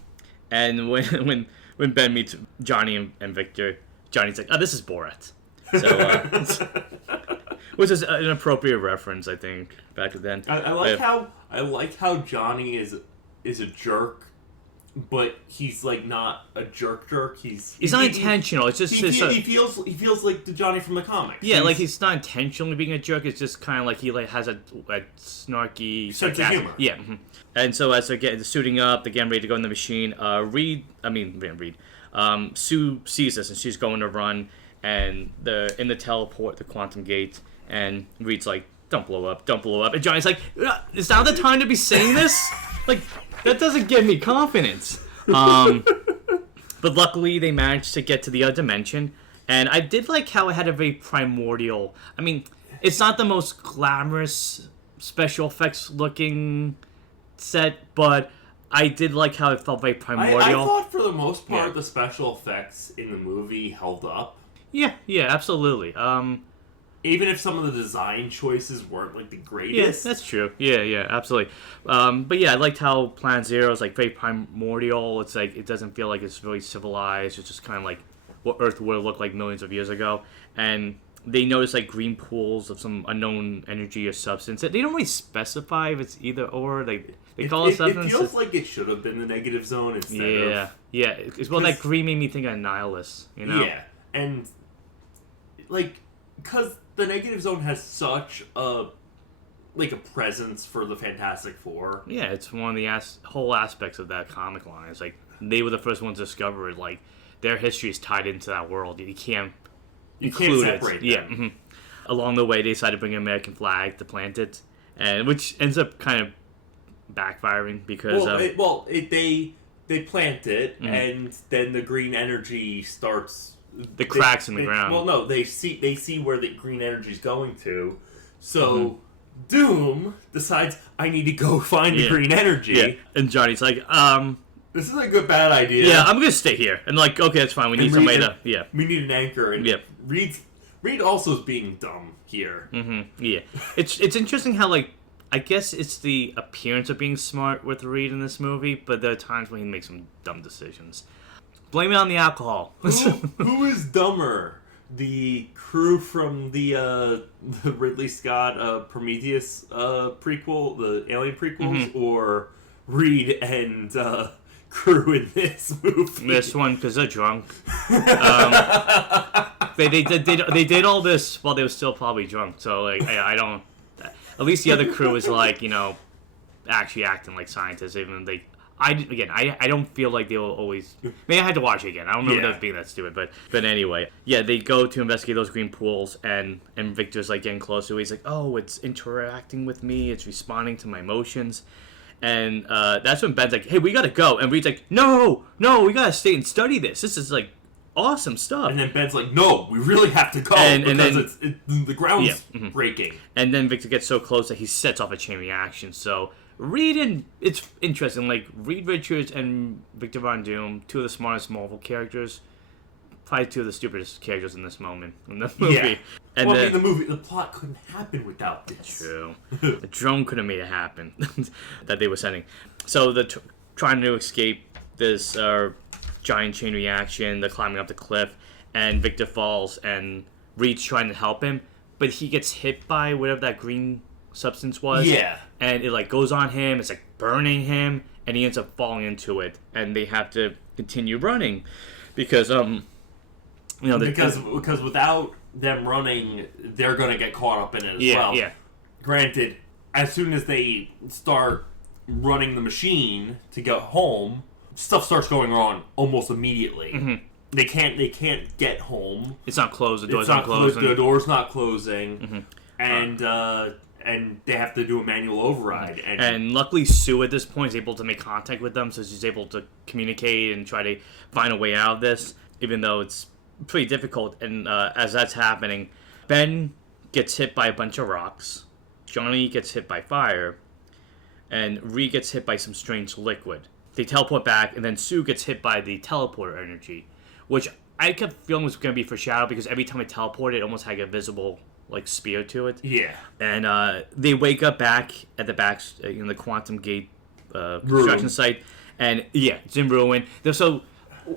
when Ben meets Johnny and Victor, Johnny's like, oh, this is Borat. So, which is an appropriate reference, I think, back then. I like how Johnny is a jerk, but he's like not a jerk. He's not intentional. It's just he feels like the Johnny from the comics. Yeah, like he's not intentionally being a jerk. It's just kind of like he has a snarky sense of humor. Yeah. And so as they're suiting up, they're getting ready to go in the machine. Sue sees this and she's going to run, and they're in the teleport, the quantum gate. And Reed's like, don't blow up. And Johnny's like, is now the time to be saying this? Like, that doesn't give me confidence. But luckily, they managed to get to the other dimension. And I did like how it had a very primordial... I mean, it's not the most glamorous special effects looking set, but I did like how it felt very primordial. I thought for the most part the special effects in the movie held up. Yeah, absolutely. Even if some of the design choices weren't like the greatest. Yeah, that's true. Yeah, absolutely. But yeah, I liked how Planet Zero is like very primordial. It's like it doesn't feel like it's really civilized. It's just kind of like what Earth would have looked like millions of years ago. And they notice like green pools of some unknown energy or substance. They don't really specify if it's either or. They call it substance. It feels like it should have been the negative zone instead of... Yeah. Well, that green made me think of Nihilus, Yeah, and like, because the negative zone has such a presence for the Fantastic Four. Yeah, it's one of the whole aspects of that comic line. It's like they were the first ones to discover it. Like their history is tied into that world. You can't separate them. Yeah. Along the way, they decided to bring an American flag to plant it, and which ends up kind of backfiring because they plant it, and then the green energy starts. The cracks in the ground. Well, no, they see where the green energy is going to, so Doom decides I need to go find the green energy. Yeah, and Johnny's like, this is a good bad idea. Yeah, I'm gonna stay here. And like, okay, that's fine. We need somebody to. Yeah, we need an anchor. And Reed also is being dumb here. Yeah, it's interesting how like. I guess it's the appearance of being smart with Reed in this movie, but there are times when he makes some dumb decisions. Blame it on the alcohol. Who is dumber? The crew from the Ridley Scott Prometheus prequel, the Alien prequels, or Reed and crew in this movie? This one, because they're drunk. They did all this while they were still probably drunk, so like I don't... At least the other crew is like, actually acting like scientists, even though I don't feel like they will always... Maybe I had to watch it again. I don't remember that being that stupid, but anyway. Yeah, they go to investigate those green pools, and Victor's like getting closer. He's like, oh, it's interacting with me. It's responding to my emotions. And that's when Ben's like, hey, we gotta go. And Reed's like, no, we gotta stay and study this. This is like awesome stuff. And then Ben's like, no, we really have to go because the ground's breaking. And then Victor gets so close that he sets off a chain reaction. So Reed and it's interesting, like Reed Richards and Victor Von Doom, two of the smartest Marvel characters, probably two of the stupidest characters in this moment in the movie. Yeah. And in the movie, the plot couldn't happen without this. True. The drone could have made it happen that they were sending. So they're trying to escape this giant chain reaction. They're climbing up the cliff, and Victor falls, and Reed's trying to help him, but he gets hit by whatever that green substance was. Yeah. And it like goes on him. It's like burning him, and he ends up falling into it. And they have to continue running because because without them running, they're gonna get caught up in it as well. Yeah. Granted, as soon as they start running the machine to go home, stuff starts going on almost immediately. They can't get home. It's not closed. The door's not closing. The door's not closing, and they have to do a manual override. And luckily, Sue at this point is able to make contact with them, so she's able to communicate and try to find a way out of this, even though it's pretty difficult. And as that's happening, Ben gets hit by a bunch of rocks. Johnny gets hit by fire, and Reed gets hit by some strange liquid. They teleport back, and then Sue gets hit by the teleporter energy, which I kept feeling was going to be foreshadowed because every time it teleported, it almost had a visible like spear to it. Yeah. And they wake up back at the in the Quantum Gate construction site, and it's in ruin. So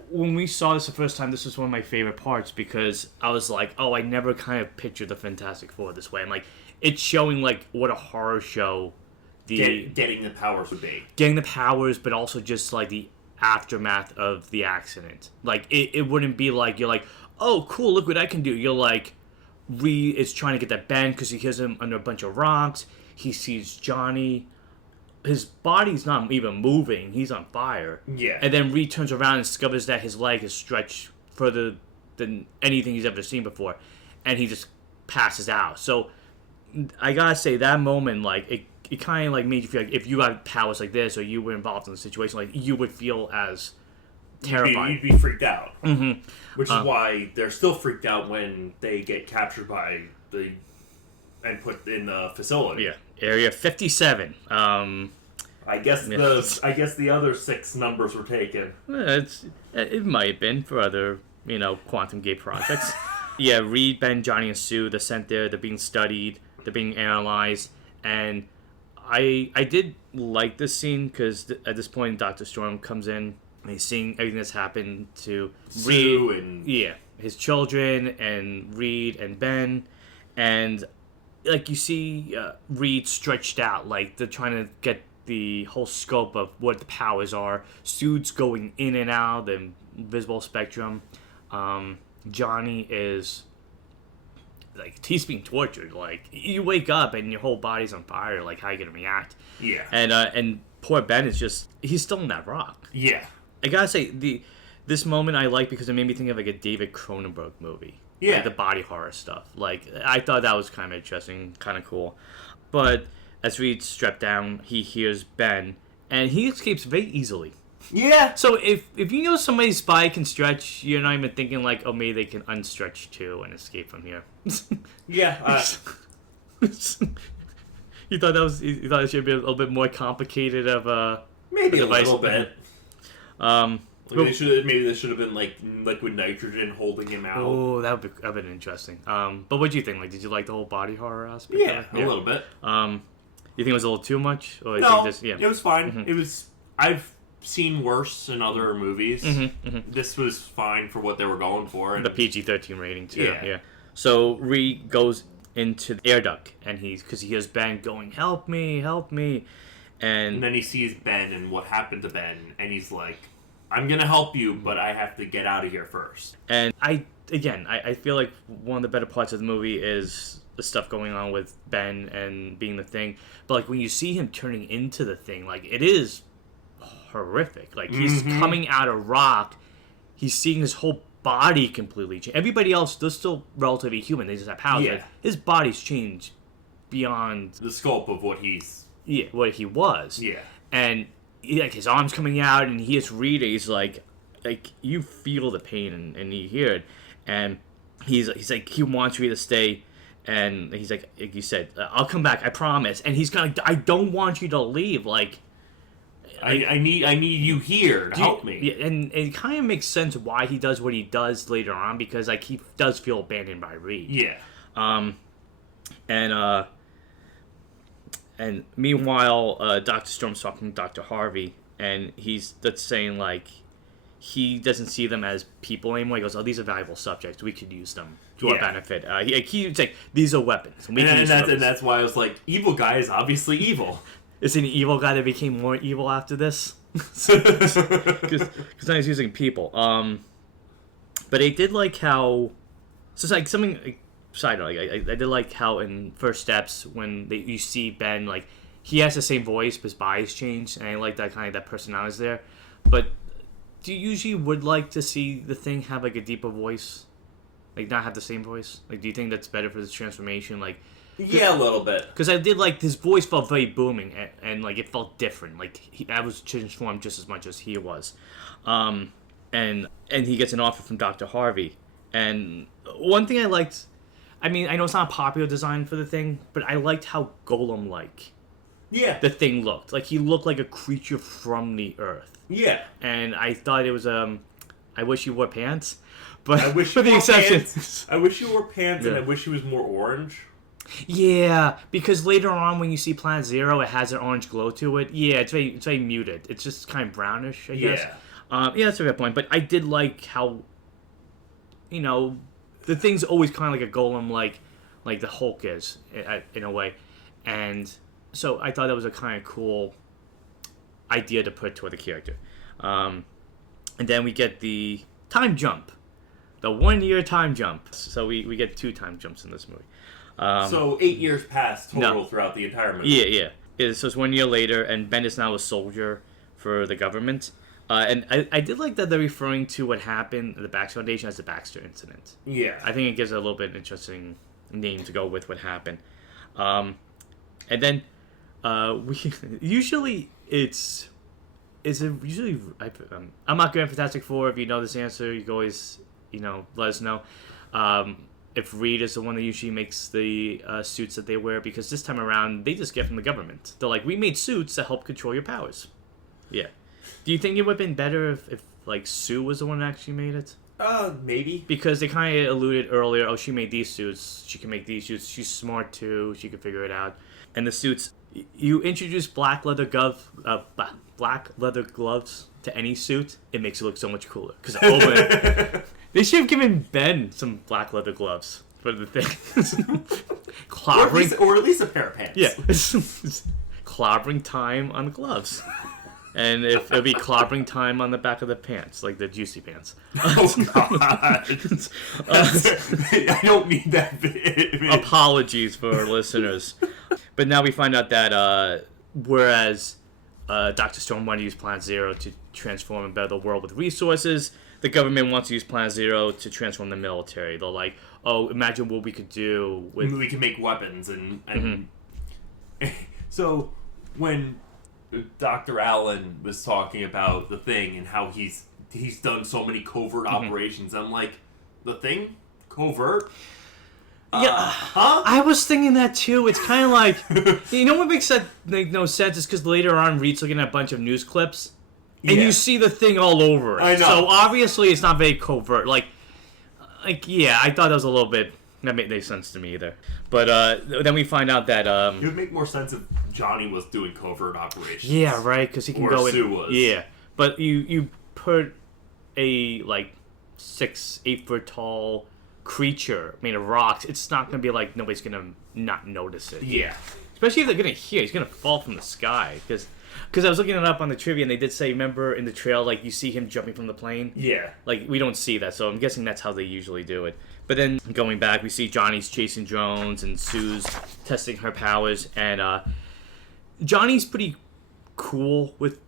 when we saw this the first time, this was one of my favorite parts because I was like, oh, I never kind of pictured the Fantastic Four this way. I'm like, it's showing like what a horror show. Getting the powers would be. Getting the powers, but also just like the aftermath of the accident. Like it wouldn't be like you're like, oh cool, look what I can do. You're like, Reed is trying to get that Ben because he hears him under a bunch of rocks. He sees Johnny. His body's not even moving. He's on fire. Yeah. And then Reed turns around and discovers that his leg is stretched further than anything he's ever seen before, and he just passes out. So I gotta say that moment, like it kind of like made you feel like if you had powers like this or you were involved in a situation like you would feel as terrified. You'd be freaked out. Which is why they're still freaked out when they get captured by and put in the facility. Yeah, Area 57. I guess the other 6 numbers were taken. It might have been for other Quantum Gate projects. Yeah, Reed, Ben, Johnny, and Sue, they're sent there. They're being studied. They're being analyzed, and I did like this scene because at this point Dr. Storm comes in and he's seeing everything that's happened to Sue Reed, and his children and Reed and Ben, and like you see Reed stretched out, like they're trying to get the whole scope of what the powers are. Suits going in and out the visible spectrum. Johnny is like he's being tortured. Like you wake up and your whole body's on fire. Like how are you gonna react? Yeah. And poor Ben is he's still in that rock. Yeah. I gotta say this moment I like because it made me think of like a David Cronenberg movie. Yeah. Like the body horror stuff. Like I thought that was kind of interesting, kind of cool. But as Reed's strapped down, he hears Ben and he escapes very easily. Yeah. So if you know somebody's body can stretch, you're not even thinking like, oh, maybe they can unstretch too and escape from here. Yeah. You thought it should be a little bit more complicated of a maybe a device? little bit. Maybe there should have been like liquid nitrogen holding him out. Oh, that would have been interesting. But what do you think? Like, did you like the whole body horror aspect? Yeah, a little bit. You think it was a little too much? Or No, you think just, it was fine. Mm-hmm. It was. I've seen worse in other movies. Mm-hmm. This was fine for what they were going for. And the PG-13 rating too. Yeah. So Reed goes into the air duct, and because he hears Ben going, "Help me, help me," and then he sees Ben and what happened to Ben, and he's like, "I'm gonna help you, but I have to get out of here first." And I feel like one of the better parts of the movie is the stuff going on with Ben and being the Thing. But like when you see him turning into the Thing, like it is horrific. Like he's coming out of rock, he's seeing his whole body completely change. Everybody else, they're still relatively human. They just have powers. Yeah. Like, his body's changed beyond the scope of what he's. Yeah, what he was. Yeah. And like his arms coming out, and he is reading. He's like you feel the pain, and you hear it, and he's like he wants you to stay, and he's like you said, I'll come back, I promise. And he's kind of I don't want you to leave. Like I need you here to help me. Yeah, and it kind of makes sense why he does what he does later on, because like he does feel abandoned by Reed. Yeah. And meanwhile, Dr. Storm's talking to Dr. Harvey, and that's saying like he doesn't see them as people anymore. He goes, "Oh, these are valuable subjects. We could use them to our benefit." He's like, "These are weapons, and that's why I was like, evil guy is obviously evil." Is an evil guy that became more evil after this? Because now he's using people. But I did like how. So it's like something. Side note, I did like how in First Steps when you see Ben, like he has the same voice, but his body's changed, and I like that kind of that personality's there. But do you usually would like to see the Thing have like a deeper voice, like not have the same voice? Like, do you think that's better for this transformation? Like. Yeah, a little bit. Because I did like his voice felt very booming, and like it felt different. Like I was transformed just as much as he was, and he gets an offer from Dr. Harvey. And one thing I liked, I mean, I know it's not a popular design for the Thing, but I liked how Golem-like the Thing looked. Like he looked like a creature from the earth. Yeah. And I thought it was I wish he wore pants, but I wish for the exception, I wish he wore pants, and I wish he was more orange. Yeah, because later on when you see Planet Zero, it has an orange glow to it. Yeah, it's very muted. It's just kind of brownish, I guess. Yeah, that's a good point. But I did like how, the Thing's always kind of like a golem, like the Hulk is, in a way. And so I thought that was a kind of cool idea to put toward the character. And then we get the time jump. The 1 year time jump. So we get 2 time jumps in this movie. So 8 years passed total throughout the entire movie. Yeah. So it's 1 year later, and Ben is now a soldier for the government. And I did like that they're referring to what happened at the Baxter Foundation as the Baxter Incident. Yeah. I think it gives it a little bit interesting name to go with what happened. And then we usually I'm not good at Fantastic Four. If you know this answer, you can always let us know. If Reed is the one that usually makes the suits that they wear, because this time around they just get from the government. They're like, we made suits to help control your powers. Yeah. Do you think it would have been better if like Sue was the one that actually made it? Maybe. Because they kind of alluded earlier, oh, she made these suits, she can make these suits, she's smart too, she can figure it out. And the suits, you introduce black leather gloves to any suit, it makes it look so much cooler. Because they should have given Ben some black leather gloves for the Thing. Clobbering, or at least a pair of pants. Yeah. Clobbering time on the gloves. And if it'll be clobbering time on the back of the pants, like the juicy pants. Oh, God. I don't mean that bit. Apologies for our listeners. But now we find out that whereas Dr. Storm wanted to use Planet Zero to transform and better the world with resources, the government wants to use Planet Zero to transform the military. They're like, oh, imagine what we could do with... We can make weapons and So, when Dr. Allen was talking about the Thing and how he's done so many covert operations. I'm like, the Thing? Covert? Yeah, I was thinking that too. It's kind of like, you know what makes no sense is because later on Reed's looking at a bunch of news clips, and you see the Thing all over it. I know. So obviously it's not very covert. Like yeah, I thought that was a little bit. That made no sense to me either. But then we find out that it would make more sense if Johnny was doing covert operations. Yeah, right, because he can go in. Sue was. Yeah, but you put a 6-8 foot tall creature made of rocks. It's not gonna be like nobody's gonna not notice it. Yeah. Especially if they're gonna hear, he's gonna fall from the sky. Because I was looking it up on the trivia, and they did say, remember in the trail, you see him jumping from the plane? Yeah. We don't see that, so I'm guessing that's how they usually do it. But then, going back, we see Johnny's chasing drones, and Sue's testing her powers, and Johnny's pretty cool with...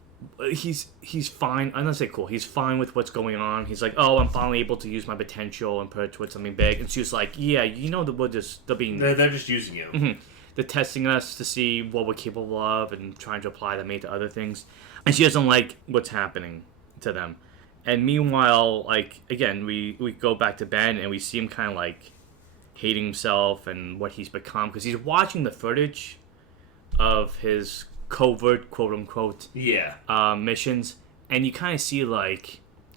He's fine. I'm not say cool. He's fine with what's going on. He's like, oh, I'm finally able to use my potential and put it towards something big. And Sue's like, yeah, they're being... They're just using you. Mm-hmm. They're testing us to see what we're capable of and trying to apply that to other things. And she doesn't like what's happening to them. And meanwhile, again, we go back to Ben and we see him kind of hating himself and what he's become. Because he's watching the footage of his covert, quote-unquote, missions. And you kind of see,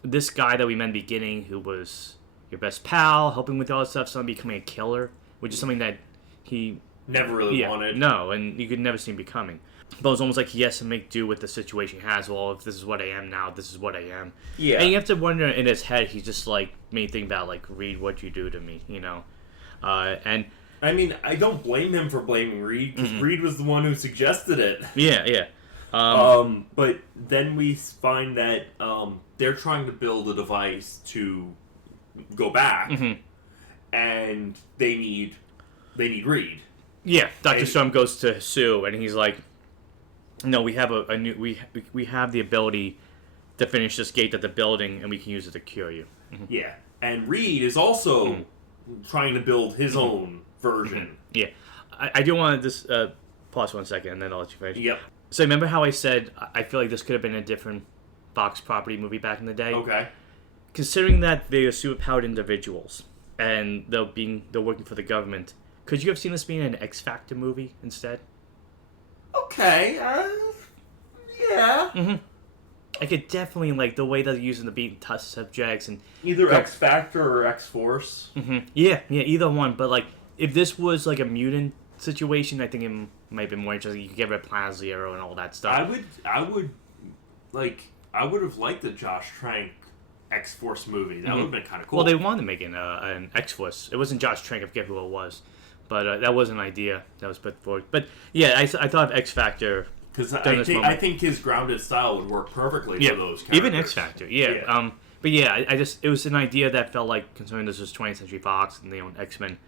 this guy that we met in the beginning who was your best pal, helping with all this stuff, suddenly becoming a killer. Which is something that he... never really wanted. No, and you could never see him becoming. But it's almost like he has to make do with the situation he has. Well, if this is what I am now, this is what I am. Yeah. And you have to wonder in his head, he's just made think about Reed, what'd you do to me, and I mean, I don't blame him for blaming Reed because Reed was the one who suggested it. Yeah. But then we find that they're trying to build a device to go back, and they need Reed. Yeah, Dr. Storm goes to Sue, and he's like, "No, we have a new we have the ability to finish this gate at the building, and we can use it to cure you." Yeah, and Reed is also trying to build his own version. Yeah, I do want to just pause 1 second, and then I'll let you finish. Yep. So remember how I said I feel like this could have been a different Fox property movie back in the day? Okay. Considering that they are superpowered individuals and they're working for the government. Could you have seen this being an X Factor movie instead? Okay, yeah. I could definitely the way that they're using the beat test subjects and either X Factor or X Force. Yeah, either one. But if this was a mutant situation, I think it might be more interesting. You could give it a Planet Zero and all that stuff. I would have liked the Josh Trank X Force movie. That would have been kind of cool. Well, they wanted to make an X Force. It wasn't Josh Trank. I forget who it was. But that was an idea that was put forward. But yeah, I thought of X Factor. Because I think his grounded style would work perfectly for those characters. Even X Factor, yeah. But yeah, it was an idea that felt considering this was 20th Century Fox and they own X-Men,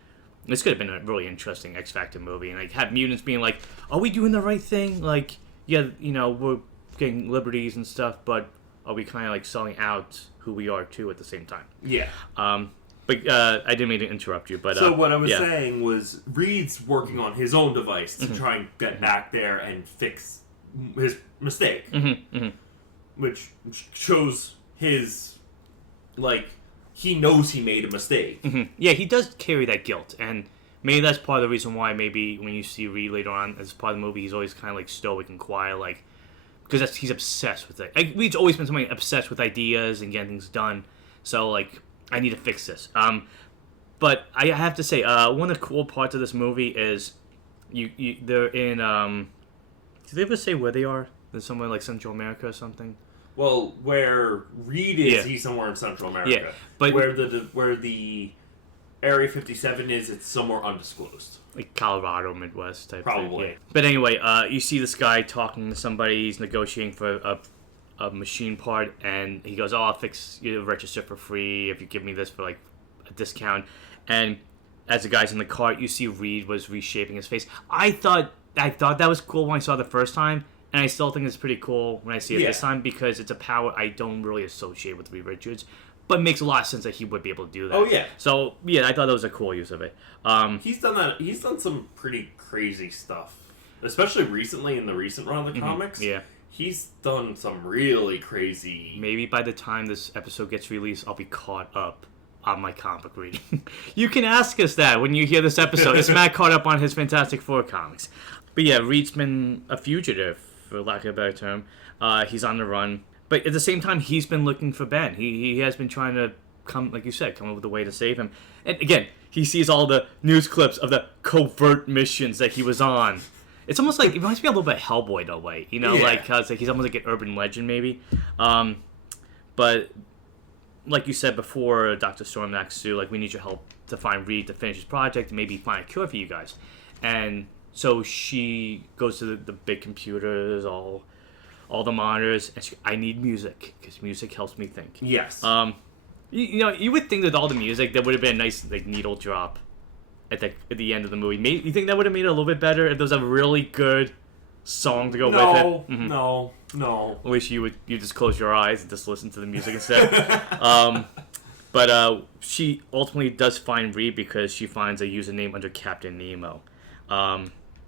this could have been a really interesting X Factor movie. And have mutants being are we doing the right thing? We're getting liberties and stuff, but are we kind of selling out who we are too at the same time? Yeah. But I didn't mean to interrupt you. But so what I was saying was Reed's working on his own device to try and get back there and fix his mistake, which shows his he knows he made a mistake. Yeah, he does carry that guilt, and maybe that's part of the reason why maybe when you see Reed later on as part of the movie, he's always kind of stoic and quiet, because he's obsessed with it. Reed's always been somebody obsessed with ideas and getting things done. So I need to fix this. But I have to say, one of the cool parts of this movie is they're in. Did they ever say where they are? They're somewhere Central America or something. Well, where Reed is, he's somewhere in Central America. Yeah, but where the Area 57 is, it's somewhere undisclosed. Colorado, Midwest type. Probably. Thing, yeah. But anyway, you see this guy talking to somebody. He's negotiating for a machine part, and he goes, "Oh, I'll fix you register for free if you give me this for a discount." And as the guy's in the cart, you see Reed was reshaping his face. I thought that was cool when I saw it the first time, and I still think it's pretty cool when I see it this time because it's a power I don't really associate with Reed Richards, but it makes a lot of sense that he would be able to do that. Oh yeah. So yeah, I thought that was a cool use of it. He's done that. He's done some pretty crazy stuff. especially recently in the recent run of the comics. Yeah. He's done some really crazy... Maybe by the time this episode gets released, I'll be caught up on my comic reading. You can ask us that when you hear this episode. Is Matt caught up on his Fantastic Four comics? But yeah, Reed's been a fugitive, for lack of a better term. He's on the run. But at the same time, he's been looking for Ben. He has been trying to come up with a way to save him. And again, he sees all the news clips of the covert missions that he was on. It's almost like, it reminds me a little bit of Hellboy in a way, you know, like he's almost like an urban legend maybe. But like you said before, Dr. Storm asks Sue, like, we need your help to find Reed to finish his project and maybe find a cure for you guys. And so she goes to the big computers, all the monitors, and I need music because music helps me think. Yes. You know, you would think that all the music, there would have been a nice like needle drop at the end of the movie. You think that would have made it a little bit better if there was a really good song to go with it? No. I wish you just close your eyes and just listen to the music instead. But she ultimately does find Reed because she finds a username under Captain Nemo.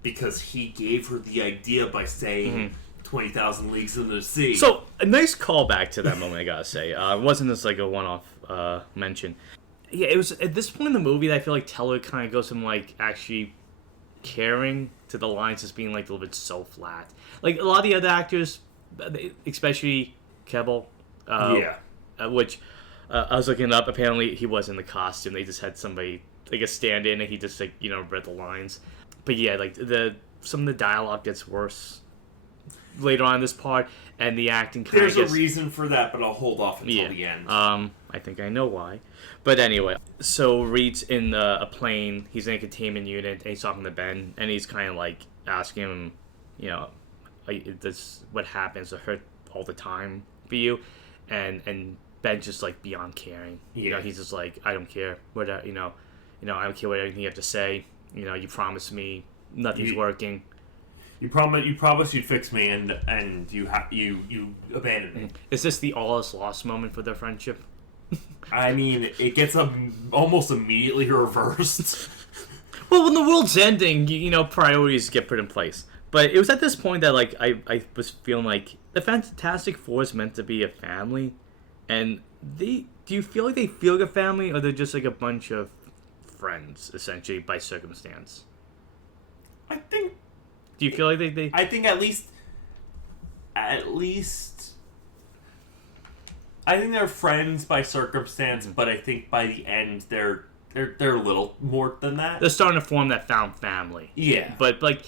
Because he gave her the idea by saying 20,000 Leagues Under the Sea. So, a nice callback to that moment, I gotta say. It wasn't just like a one-off mention. Yeah, it was at this point in the movie that I feel like Teller kind of goes from like actually caring to the lines just being like a little bit so flat. Like a lot of the other actors, especially Kebbell, which I was looking up. Apparently, he was in the costume. They just had somebody like a stand-in, and he just like read the lines. But yeah, like some of the dialogue gets worse later on in this part, and the acting kind of There's a reason for that, but I'll hold off until the end. I think I know why. But anyway, so Reed's in a plane. He's in a containment unit, and he's talking to Ben, and he's kind of like asking him, does what happens to hurt all the time for you? And Ben's just like beyond caring. Yeah. He's just like, I don't care. I don't care what anything you have to say. You promised me nothing's working. You promised you'd fix me, and you abandoned me. Is this the all is lost moment for their friendship? I mean, it gets almost immediately reversed. Well, when the world's ending, priorities get put in place. But it was at this point that like I was feeling like the Fantastic Four is meant to be a family, and do you feel like they feel like a family, or they're just like a bunch of friends essentially by circumstance? I think. Do you feel like they? I think at least. I think they're friends by circumstance, but I think by the end they're a little more than that. They're starting to form that found family. Yeah, but like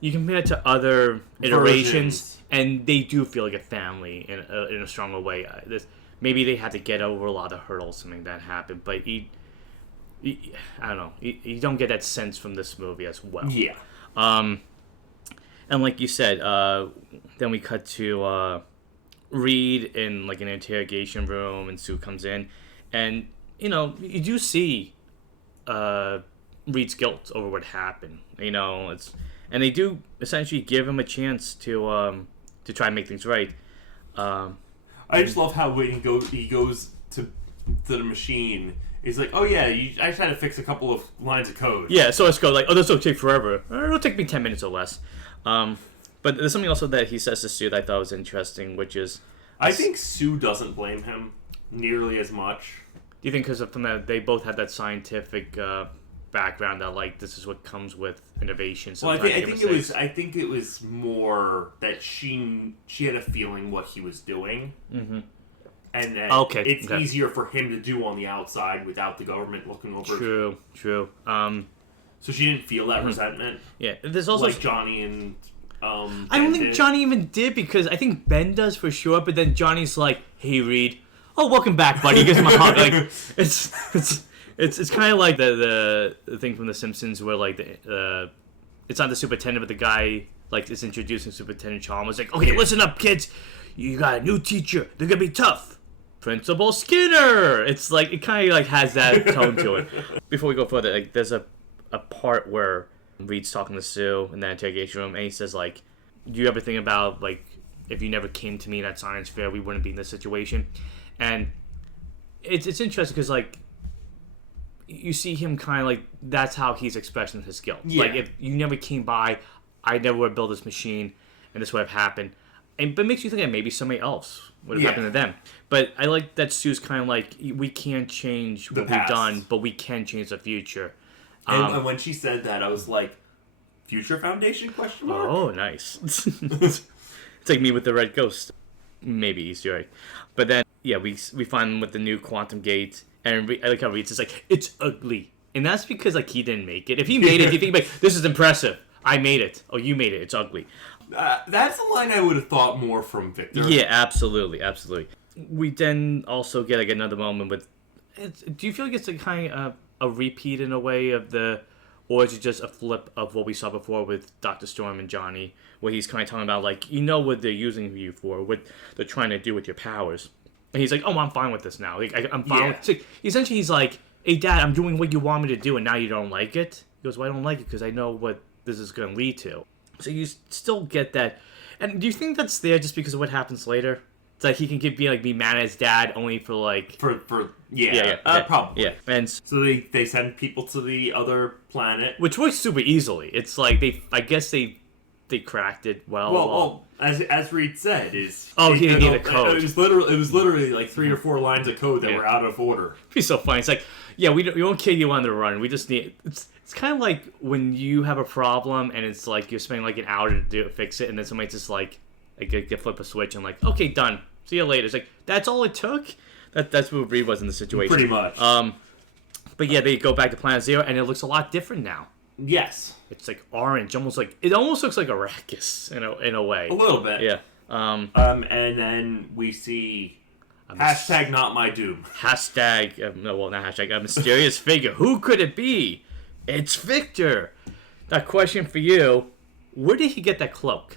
you compare it to other iterations, and they do feel like a family in a stronger way. Maybe they had to get over a lot of hurdles, something that happened, but I don't know. You don't get that sense from this movie as well. Yeah. And like you said, then we cut to Reed in like an interrogation room, and Sue comes in, and you do see Reed's guilt over what happened. And they do essentially give him a chance to try and make things right. I just love how when he goes to the machine. He's like, oh yeah, I just had to fix a couple of lines of code. Yeah, so let's go. Like, this will take forever. It'll take me 10 minutes or less. But there's something also that he says to Sue that I thought was interesting, which is... I think Sue doesn't blame him nearly as much. Do you think because they both have that scientific background that, like, this is what comes with innovation? Well, I think it was more that she had a feeling what he was doing. Mm-hmm. And that it's easier for him to do on the outside without the government looking over. True. So she didn't feel that resentment. Yeah, there's also like Johnny and I don't think Johnny even did, because I think Ben does for sure. But then Johnny's like, "Hey, Reed, welcome back, buddy." He gives him a hug. Like it's kind of like the thing from The Simpsons where like it's not the superintendent, but the guy like is introducing Superintendent Chalmers. Like, okay, listen up, kids. You got a new teacher. They're gonna be tough. Principal Skinner. It's like it kind of like has that tone to it. Before we go further, like there's a part where Reed's talking to Sue in that interrogation room, and he says like, "Do you ever think about like if you never came to me at science fair, we wouldn't be in this situation?" And it's interesting because like you see him kind of like that's how he's expressing his guilt. Yeah. Like if you never came by, I never would have built this machine, and this would have happened. But it makes you think that maybe somebody else would have happened to them. But I like that Sue's kind of like, we can't change what we've done, but we can change the future. And when she said that, I was like, Future Foundation, question mark? Oh, nice. It's like me with the red ghost. Maybe Easter egg. But then, yeah, we find him with the new quantum gate, and I like how Reed's is like, it's ugly. And that's because, like, he didn't make it. If he made it, you think, like, this is impressive. I made it. Oh, you made it. It's ugly. That's a line I would have thought more from Victor. Yeah, absolutely. We then also get, like, another moment with... do you feel like it's a kind of a repeat in a way of the... Or is it just a flip of what we saw before with Dr. Storm and Johnny, where he's kind of talking about, like, you know what they're using you for, what they're trying to do with your powers. And he's like, oh, I'm fine with this now. Like, I'm fine with... So essentially, he's like, hey, Dad, I'm doing what you want me to do, and now you don't like it? He goes, well, I don't like it because I know what this is going to lead to. So you still get that. And do you think that's there just because of what happens later? It's like he can be mad at his dad only for like... Probably. Yeah. And so they send people to the other planet. Which works super easily. It's like I guess they cracked it well. Well, as Reed said, he didn't need a code. It was literally like 3 or 4 lines of code that were out of order. It'd be so funny. It's like, yeah, we won't kill you on the run. We just need... It's kind of like when you have a problem and it's like you're spending like an hour to fix it, and then somebody just like flip a switch and like, okay, done. See you later. It's like, that's all it took? That's what Reed was in the situation. Pretty much. But yeah, they go back to Planet Zero, and it looks a lot different now. Yes. It's like orange, it almost looks like Arrakis in a way. A little bit. Yeah. And then we see hashtag not my doom. Hashtag, not hashtag, a mysterious figure. Who could it be? It's Victor. That question for you, where did he get that cloak?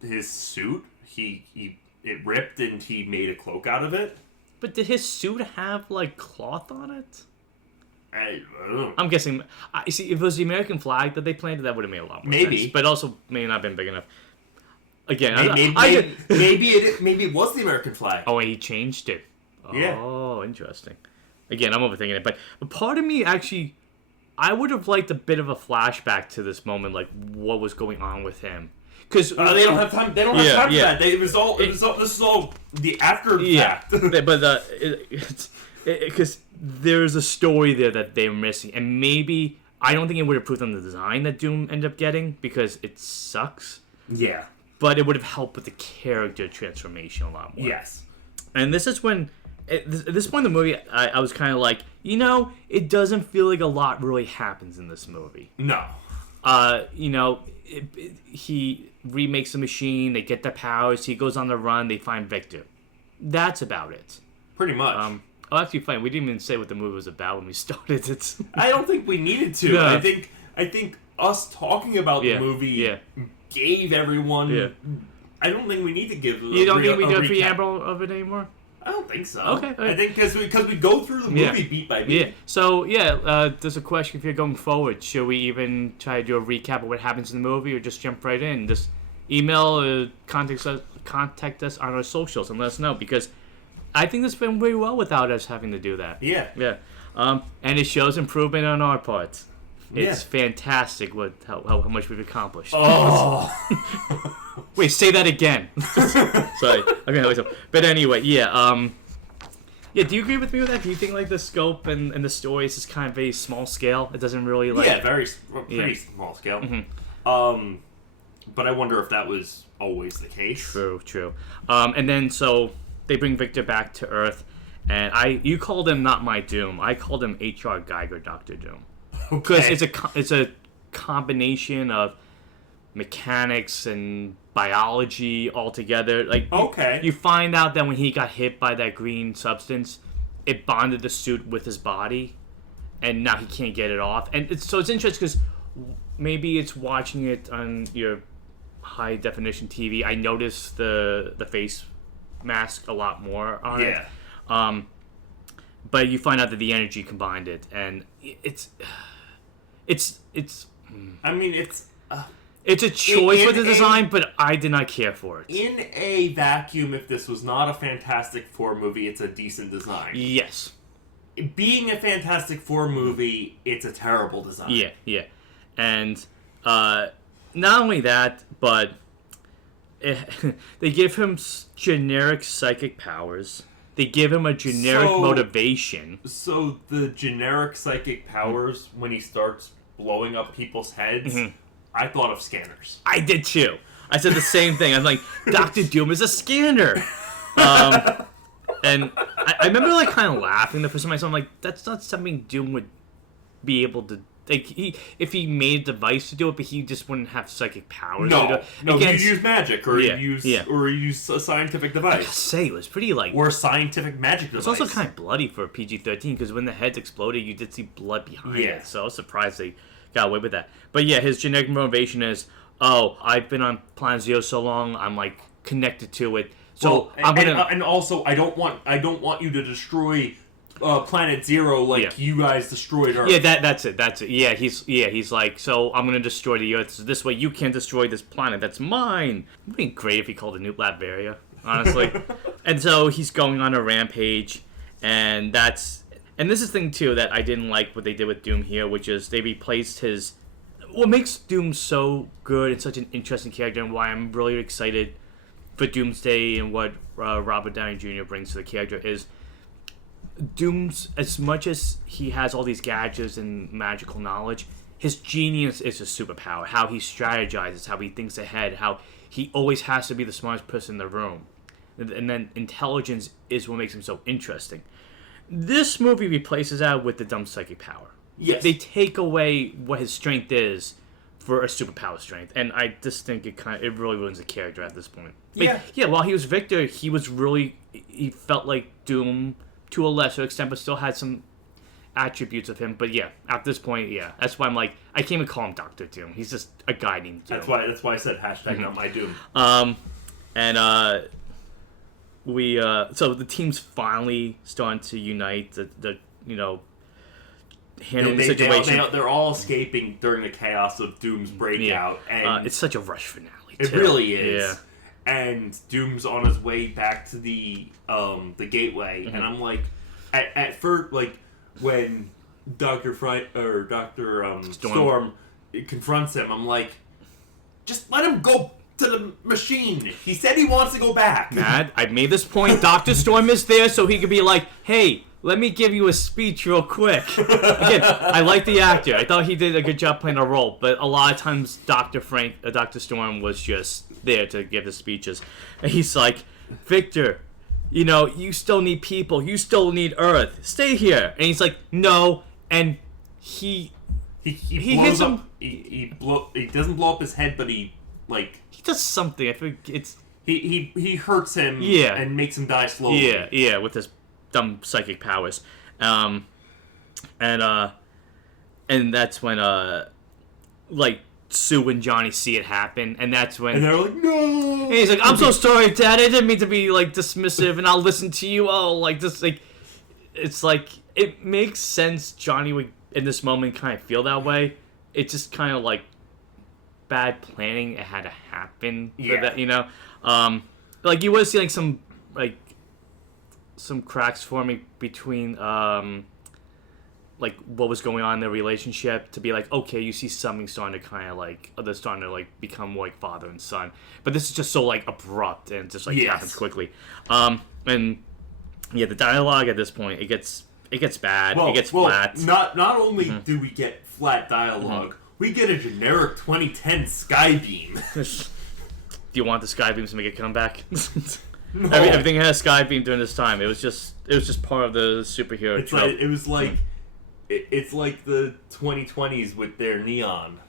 His suit. It ripped and he made a cloak out of it. But did his suit have like cloth on it? I don't know. I'm guessing. You see, if it was the American flag that they planted, that would have made a lot more sense. But also may not have been big enough. Again, maybe it was the American flag. Oh, and he changed it. Yeah. Oh, interesting. Again, I'm overthinking it, but part of me actually, I would have liked a bit of a flashback to this moment, like what was going on with him. Because they don't have time. They don't have time for that. This is all the after fact. But because there's a story there that they're missing, and maybe I don't think it would have improved on the design that Doom ended up getting because it sucks. Yeah. But it would have helped with the character transformation a lot more. Yes. And this is when. At this point in the movie, I was kind of like, it doesn't feel like a lot really happens in this movie. No. He remakes the machine, they get the powers, he goes on the run, they find Victor. That's about it. Pretty much. Actually, fine. We didn't even say what the movie was about when we started it. I don't think we needed to. Yeah. I think us talking about the movie gave everyone... Yeah. I don't think we need to give You don't think we do a preamble of it anymore? I don't think so. Okay. I think because we go through the movie beat by beat. Yeah. So, there's a question for you going forward. Should we even try to do a recap of what happens in the movie or just jump right in? Just email or contact us on our socials and let us know, because I think this went very well without us having to do that. Yeah. Yeah. And it shows improvement on our part. It's fantastic how much we've accomplished. Oh. Wait, say that again. Sorry. Okay, but anyway, do you agree with me with that? Do you think like the scope and the story is just kind of very small scale? It doesn't really pretty small scale. Mm-hmm. But I wonder if that was always the case. True. And then so they bring Victor back to Earth, and you called him not my Doom. I called him H.R. Geiger Dr. Doom. Because it's a combination of mechanics and biology all together. Like, you find out that when he got hit by that green substance, it bonded the suit with his body, and now he can't get it off. And it's interesting because maybe it's watching it on your high definition TV. I noticed the face mask a lot more on it. But you find out that the energy combined it, and it's. I mean, it's a choice with the design, but I did not care for it. In a vacuum, if this was not a Fantastic Four movie, it's a decent design. Yes. Being a Fantastic Four movie, it's a terrible design. Yeah. And not only that, but they give him generic psychic powers. They give him a generic motivation. So the generic psychic powers, when he starts blowing up people's heads, I thought of scanners. I did too. I said the same thing. I'm like, Dr. Doom is a scanner. And I remember like kind of laughing the first time I saw him. Like, that's not something Doom would be able to. Like, if he made a device to do it, but he just wouldn't have psychic powers. No, he'd use magic, or he'd use a scientific device. I gotta say, it was pretty like, or a scientific magic device. It's also kind of bloody for a PG-13 because when the heads exploded, you did see blood behind it. So I was surprised they got away with that. But yeah, his generic motivation is, oh, I've been on Planet Zero so long, I'm like connected to it. So I'm gonna, and also I don't want you to destroy Planet Zero like you guys destroyed Earth. Yeah, that's it. Yeah, he's like, so I'm gonna destroy the Earth. So this way you can't destroy this planet. That's mine. It would be great if he called it New Latveria, honestly. And so he's going on a rampage, and this is the thing too that I didn't like what they did with Doom here, which is they replaced his. What makes Doom so good and such an interesting character, and why I'm really excited for Doomsday and what Robert Downey Jr. brings to the character is Doom's, as much as he has all these gadgets and magical knowledge, his genius is his superpower. How he strategizes, how he thinks ahead, how he always has to be the smartest person in the room. And then intelligence is what makes him so interesting. This movie replaces that with the dumb psychic power. Yes. They take away what his strength is for a superpower strength, and I just think it really ruins the character at this point. Yeah, while he was Victor, he felt like Doom to a lesser extent, but still had some attributes of him. But yeah, at this point, that's why I'm like, I can't even call him Dr. Doom. He's just a guy named Doom. That's why I said hashtag not my Doom. So the team's finally starting to unite. Handling the situation. They're all escaping during the chaos of Doom's breakout, and it's such a rush finale. It really is. Yeah. And Doom's on his way back to the gateway, and I'm like, at first, like when Dr. Storm confronts him, I'm like, just let him go to the machine. He said he wants to go back. Matt, I made this point. Dr. Storm is there so he could be like, hey, let me give you a speech real quick. Again, I like the actor. I thought he did a good job playing a role, but a lot of times Dr. Storm was just there to give the speeches. And he's like, Victor, you still need people. You still need Earth. Stay here. And he's like, no. And he hits him. He doesn't blow up his head, but he does something. I think it's he hurts him. And makes him die slowly. Yeah, with his dumb psychic powers. And that's when Sue and Johnny see it happen, and that's when they're like, no. And he's like, I'm so sorry, Dad. I didn't mean to be dismissive, and I'll listen to you. It's like it makes sense. Johnny would in this moment kind of feel that way. It's just kind of bad planning. It had to happen for that, you would see some cracks forming between what was going on in their relationship to be okay, you see something starting to kind of they're starting to become more like father and son, but this is just so abrupt and just happens quickly. And the dialogue at this point it gets bad. It gets flat. Not only do we get flat dialogue, we get a generic 2010 Skybeam. Do you want the Skybeams to make a comeback? No. Everything had a Skybeam during this time. It was just part of the superhero trope. It's like the 2020s with their neon.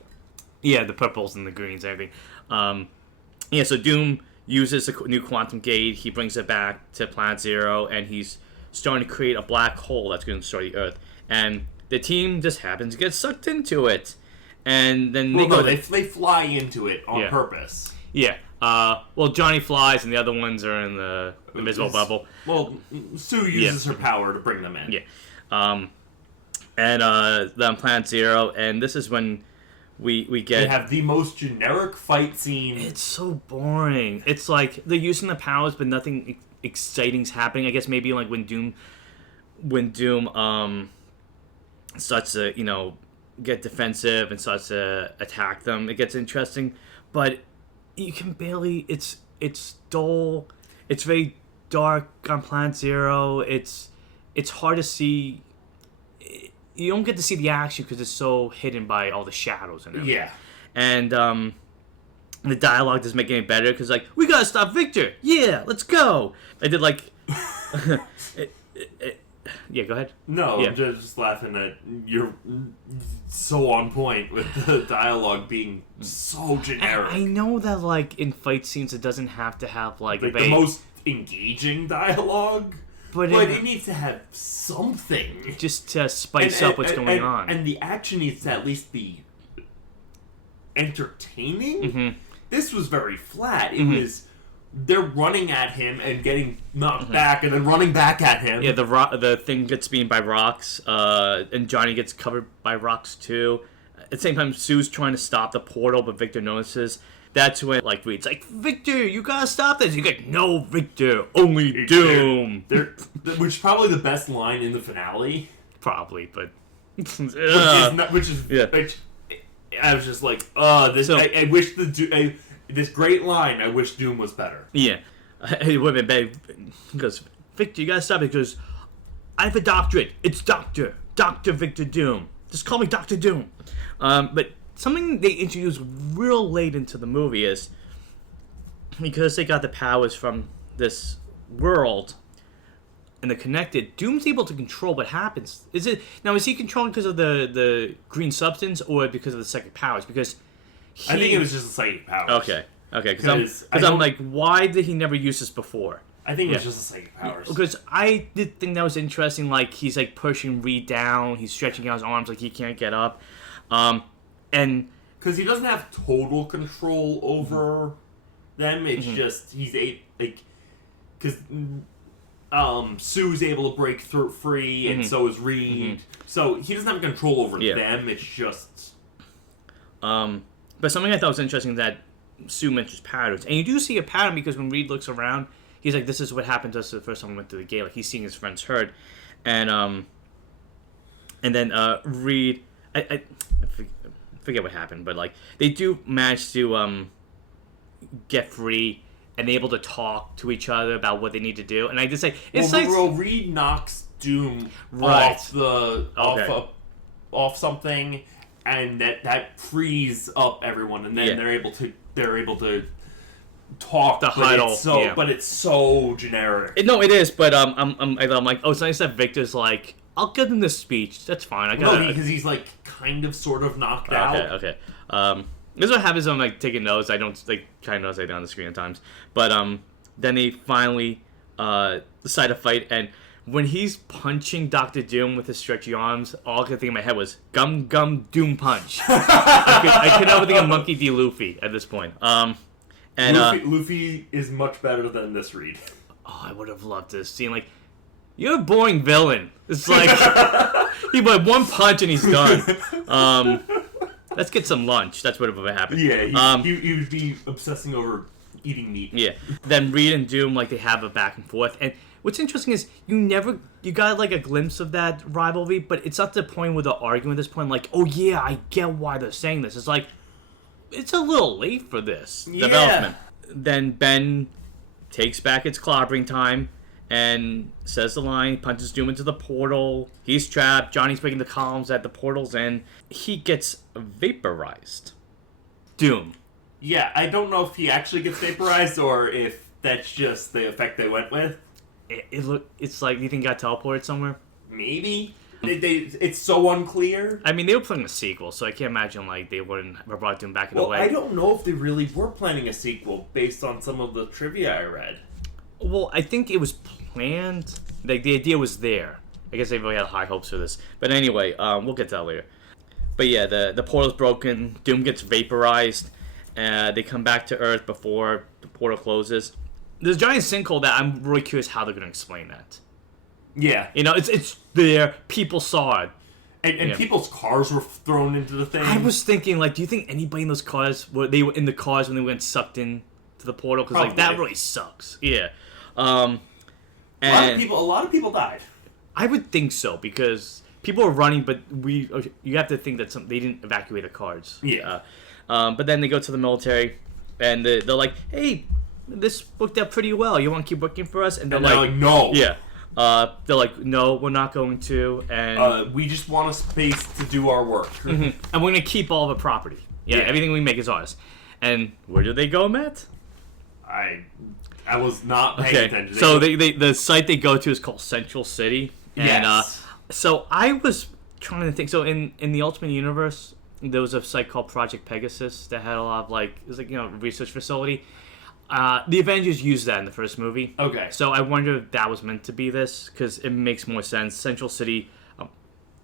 Yeah, the purples and the greens and everything. So Doom uses a new quantum gate. He brings it back to Planet Zero, and he's starting to create a black hole that's going to destroy the Earth. And the team just happens to get sucked into it. And then they fly into it on purpose. Yeah. Johnny flies, and the other ones are in the invisible bubble. Well, Sue uses her power to bring them in. Yeah. Then on Planet Zero, and this is when we get... They have the most generic fight scene. It's so boring. It's like they're using the powers, but nothing exciting's happening. I guess maybe when Doom starts to, get defensive and starts to attack them, it gets interesting. But you can barely. It's dull. It's very dark on Planet Zero. It's hard to see. You don't get to see the action because it's so hidden by all the shadows and everything. Yeah. And the dialogue doesn't make it any better because, like, we gotta stop Victor. Yeah, let's go. I did, like... yeah, go ahead. No, yeah. I'm just laughing that you're so on point with the dialogue being so generic. I know that, like, in fight scenes it doesn't have to have, like the most engaging dialogue... But it needs to have something. Just to spice up what's going on. And the action needs to at least be entertaining. Mm-hmm. This was very flat. It was... They're running at him and getting knocked back and then running back at him. Yeah, the thing gets beaten by rocks, and Johnny gets covered by rocks too. At the same time, Sue's trying to stop the portal, but Victor notices. That's when, like, Reed's like, Victor, you gotta stop this. He's like, no, Victor, only Doom. Which is probably the best line in the finale. Probably, but... which I was just like, I wish this great line, I wish Doom was better. Yeah. It would have been better. He goes, Victor, you gotta stop it. He goes, I have a doctorate. It's Dr. Victor Doom. Just call me Dr. Doom. But... something they introduced real late into the movie is because they got the powers from this world and they're connected, Doom's able to control what happens. Is he controlling because of the green substance or because of the psychic powers? Because I think it was just the psychic powers. Okay, because I'm like, why did he never use this before? I think it was just the psychic powers. Because I did think that was interesting. Like, he's like pushing Reed down, he's stretching out his arms like he can't get up. And because he doesn't have total control over them, it's just because Sue's able to break free, and so is Reed. So he doesn't have control over them. It's just. But something I thought was interesting is that Sue mentions patterns, and you do see a pattern because when Reed looks around, he's like, "This is what happened to us the first time we went through the gate." Like, he's seeing his friends hurt, and then Reed, I forget what happened, but like they do manage to get free and they're able to talk to each other about what they need to do. And I just say it's Reed knocks Doom off something, and that frees up everyone, and then they're able to talk. The huddle, but it's so generic. It is, but I'm like, oh, it's nice that Victor's like, I'll give him this speech. That's fine. Because he's like kind of sort of knocked out. Okay. This is what happens when I'm like taking notes. I don't like kind of notes like down the screen at times. But then they finally decide to fight, and when he's punching Dr. Doom with his stretchy arms, all I could think in my head was Gum Doom Punch. I could never think of Monkey D. Luffy at this point. And Luffy is much better than this Reed. Oh, I would have loved this scene. Like, you're a boring villain. It's like he went one punch and he's done. Let's get some lunch. That's what would have happened. Yeah, he would be obsessing over eating meat. Yeah. Then Reed and Doom, like, they have a back and forth. And what's interesting is you got like a glimpse of that rivalry, but it's not to the point where they're arguing at this point. Like, oh yeah, I get why they're saying this. It's like, it's a little late for this development. Then Ben takes back its clobbering time and says the line, punches Doom into the portal. He's trapped. Johnny's breaking the columns at the portal's end. He gets vaporized. Doom. Yeah, I don't know if he actually gets vaporized or if that's just the effect they went with. It's like, you think he got teleported somewhere? Maybe. It's so unclear. I mean, they were planning a sequel, so I can't imagine like they wouldn't have brought Doom back in a way. I don't know if they really were planning a sequel based on some of the trivia I read. Well, I think it was planned. Like, the idea was there. I guess they really had high hopes for this. But anyway, we'll get to that later. But yeah, the portal's broken. Doom gets vaporized. They come back to Earth before the portal closes. There's a giant sinkhole that I'm really curious how they're going to explain that. Yeah. You know, it's there. People saw it. And people's cars were thrown into the thing. I was thinking, like, do you think anybody in those cars, they were in the cars when they went sucked in to the portal? Because, like, that really sucks. Yeah. And a lot of people died. I would think so, because people are running, but you have to think that they didn't evacuate the cars. Yeah. But then they go to the military, and they're like, "Hey, this worked out pretty well. You want to keep working for us?" And they're like, "No." Yeah. They're like, "No, we're not going to." And we just want a space to do our work. And we're gonna keep all the property. Yeah, everything we make is ours. And where do they go, Matt? I was not paying attention. So the site they go to is called Central City. And, yes. So I was trying to think. So in the Ultimate Universe, there was a site called Project Pegasus that had a lot of it was like a research facility. The Avengers used that in the first movie. Okay. So I wonder if that was meant to be this, because it makes more sense. Central City,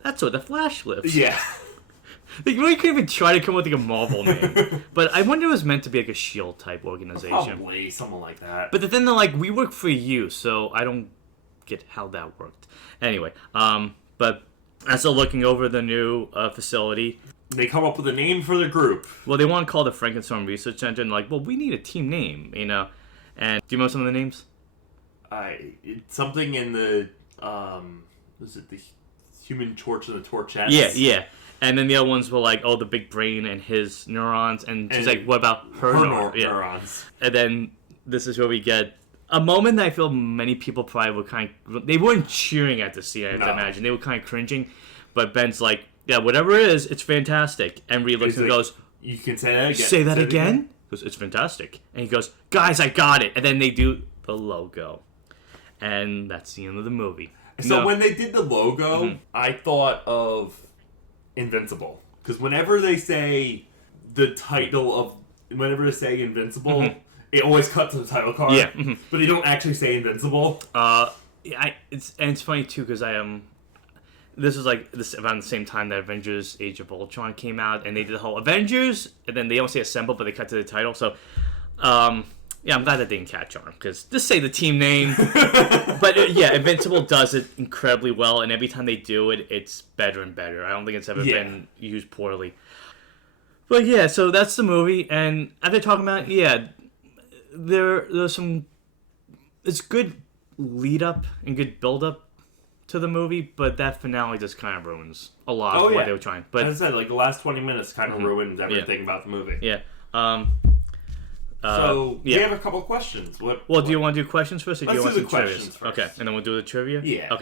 that's where the Flash lives. Yeah. They really couldn't even try to come up with a Marvel name. But I wonder if it was meant to be like a S.H.I.E.L.D. type organization. Probably, something like that. But then they're like, we work for you, so I don't get how that worked. Anyway, but as they're looking over the new facility, they come up with a name for the group. Well, they want to call it the Frankenstein Research Center, and well, we need a team name, And do you know some of the names? It's something in the, was it the Human Torch and the Torchettes? Yeah. And then the other ones were like, the big brain and his neurons. And she's like, what about her neurons? And then this is where we get a moment that I feel many people probably were they weren't cheering at the scene, I have to imagine. They were kind of cringing. But Ben's like, yeah, whatever it is, it's fantastic. And Reed looks and goes, you can say that again. Say that again? He goes, it's fantastic. And he goes, guys, I got it. And then they do the logo. And that's the end of the movie. So when they did the logo, I thought of Invincible, because whenever they say the title of, whenever they say Invincible, it always cuts to the title card. Yeah, but they don't actually say Invincible. It's funny too, because this was around the same time that Avengers: Age of Ultron came out, and they did the whole Avengers, and then they don't say Assemble, but they cut to the title. So, I'm glad that didn't catch on, because just say the team name. But Invincible does it incredibly well, and every time they do it, it's better and better. I don't think it's ever been used poorly. But so that's the movie, and after talking about there's some, it's good lead up and good build up to the movie, but that finale just kind of ruins a lot of what they were trying. But as I said, the last 20 minutes kind of ruins everything about the movie. Yeah. We have a couple of questions. Do you want to do questions first, or do you want to do some the questions first? Okay, and then we'll do the trivia? Yeah.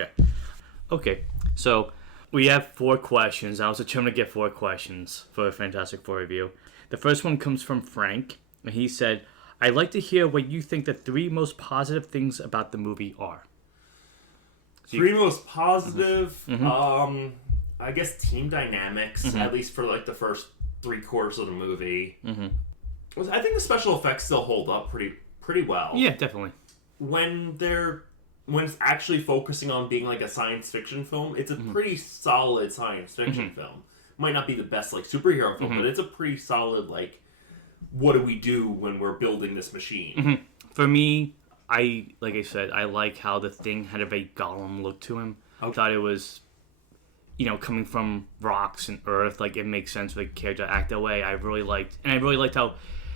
Okay. So, we have 4 questions. I was determined to get 4 questions for a Fantastic Four review. The first one comes from Frank, and he said, I'd like to hear what you think the 3 most positive things about the movie are. 3 most positive, I guess team dynamics, at least for the first 3/4 of the movie. I think the special effects still hold up pretty well. Yeah, definitely. When it's actually focusing on being a science fiction film, it's a pretty solid science fiction film. Might not be the best superhero film, but it's a pretty solid what do we do when we're building this machine? For me, I like how the Thing had a very Gollum look to him. I thought it was, coming from rocks and earth, it makes sense for the character to act that way. I really liked how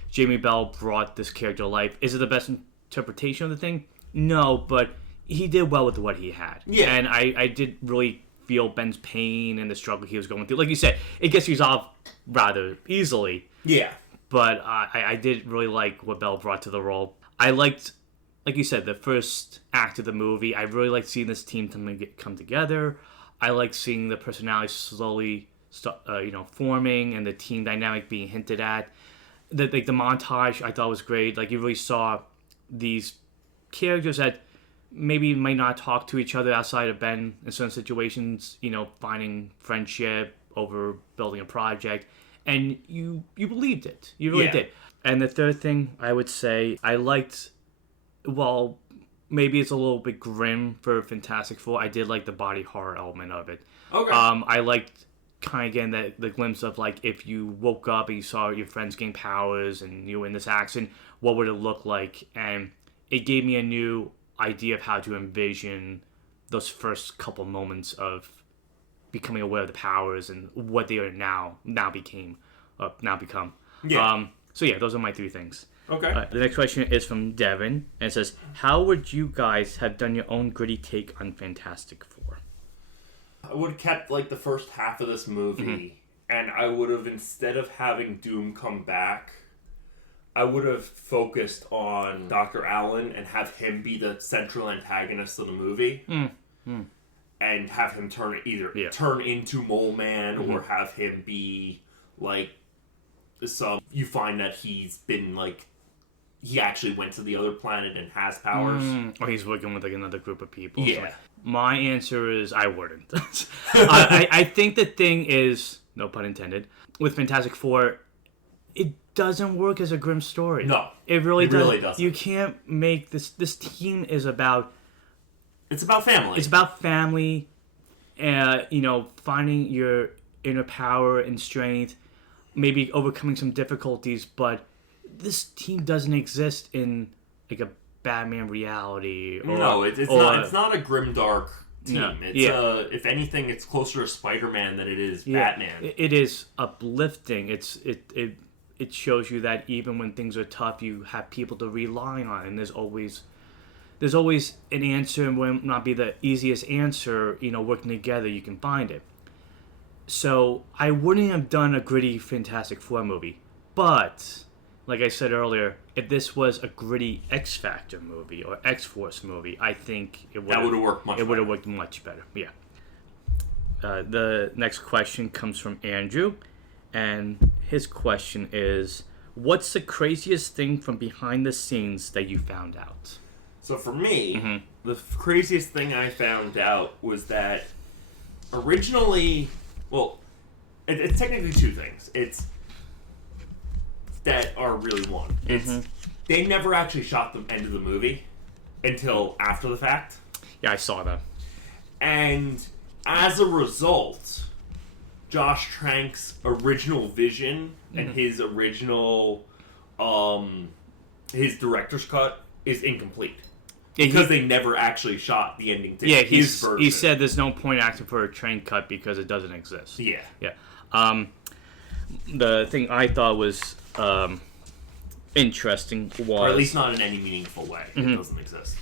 Jamie Bell brought this character to life. Is it the best interpretation of the Thing? No, but he did well with what he had. Yeah. And I did really feel Ben's pain and the struggle he was going through. Like you said, it gets resolved rather easily. Yeah. But I did really like what Bell brought to the role. I liked, like you said, the first act of the movie. I really liked seeing this team come together. I liked seeing the personalities slowly forming and the team dynamic being hinted at. The montage I thought was great. You really saw these characters that maybe might not talk to each other outside of Ben in certain situations, finding friendship over building a project, and you believed it. You really did. And the third thing I would say, I liked, well, maybe it's a little bit grim for Fantastic Four, I did like the body horror element of it. Okay. I liked kind of getting the glimpse of if you woke up and you saw your friends gain powers and you were in this accident, what would it look like? And it gave me a new idea of how to envision those first couple moments of becoming aware of the powers and what they are now become. Yeah. Those are my 3 things. Okay. The next question is from Devin, and it says, how would you guys have done your own gritty take on Fantastic Four? I would have kept like the first half of this movie, and I would have, instead of having Doom come back, I would have focused on Dr. Allen and have him be the central antagonist of the movie. And have him turn into Mole Man, or have him be like you find that he's been like, he actually went to the other planet and has powers. Or he's working with like another group of people. Yeah. So my answer is I wouldn't. I think the thing is, no pun intended, with Fantastic Four, it doesn't work as a Grimm story. No. It really really doesn't. You can't make this team is about... It's about family. It's about family, finding your inner power and strength, maybe overcoming some difficulties, but this team doesn't exist in like a Batman reality. It's not a grimdark team. No. It's if anything, it's closer to Spider-Man than it is Batman. It is uplifting. It shows you that even when things are tough, you have people to rely on, and there's always an answer, and when it not be the easiest answer, working together, you can find it. So I wouldn't have done a gritty Fantastic Four movie, but like I said earlier, if this was a gritty X Factor movie or X Force movie, I think it would have worked much. It would have worked much better. Yeah. The next question comes from Andrew, and his question is, "What's the craziest thing from behind the scenes that you found out?" So for me, the craziest thing I found out was that originally, well, it's technically two things. It's that are really one. It's they never actually shot the end of the movie until after the fact. Yeah, I saw that. And as a result, Josh Trank's original vision and his original, his director's cut is incomplete. Because they never actually shot the ending to his version. He said there's no point asking for a train cut because it doesn't exist. Yeah. Yeah. The thing I thought was interesting was... Or at least not in any meaningful way. It doesn't exist.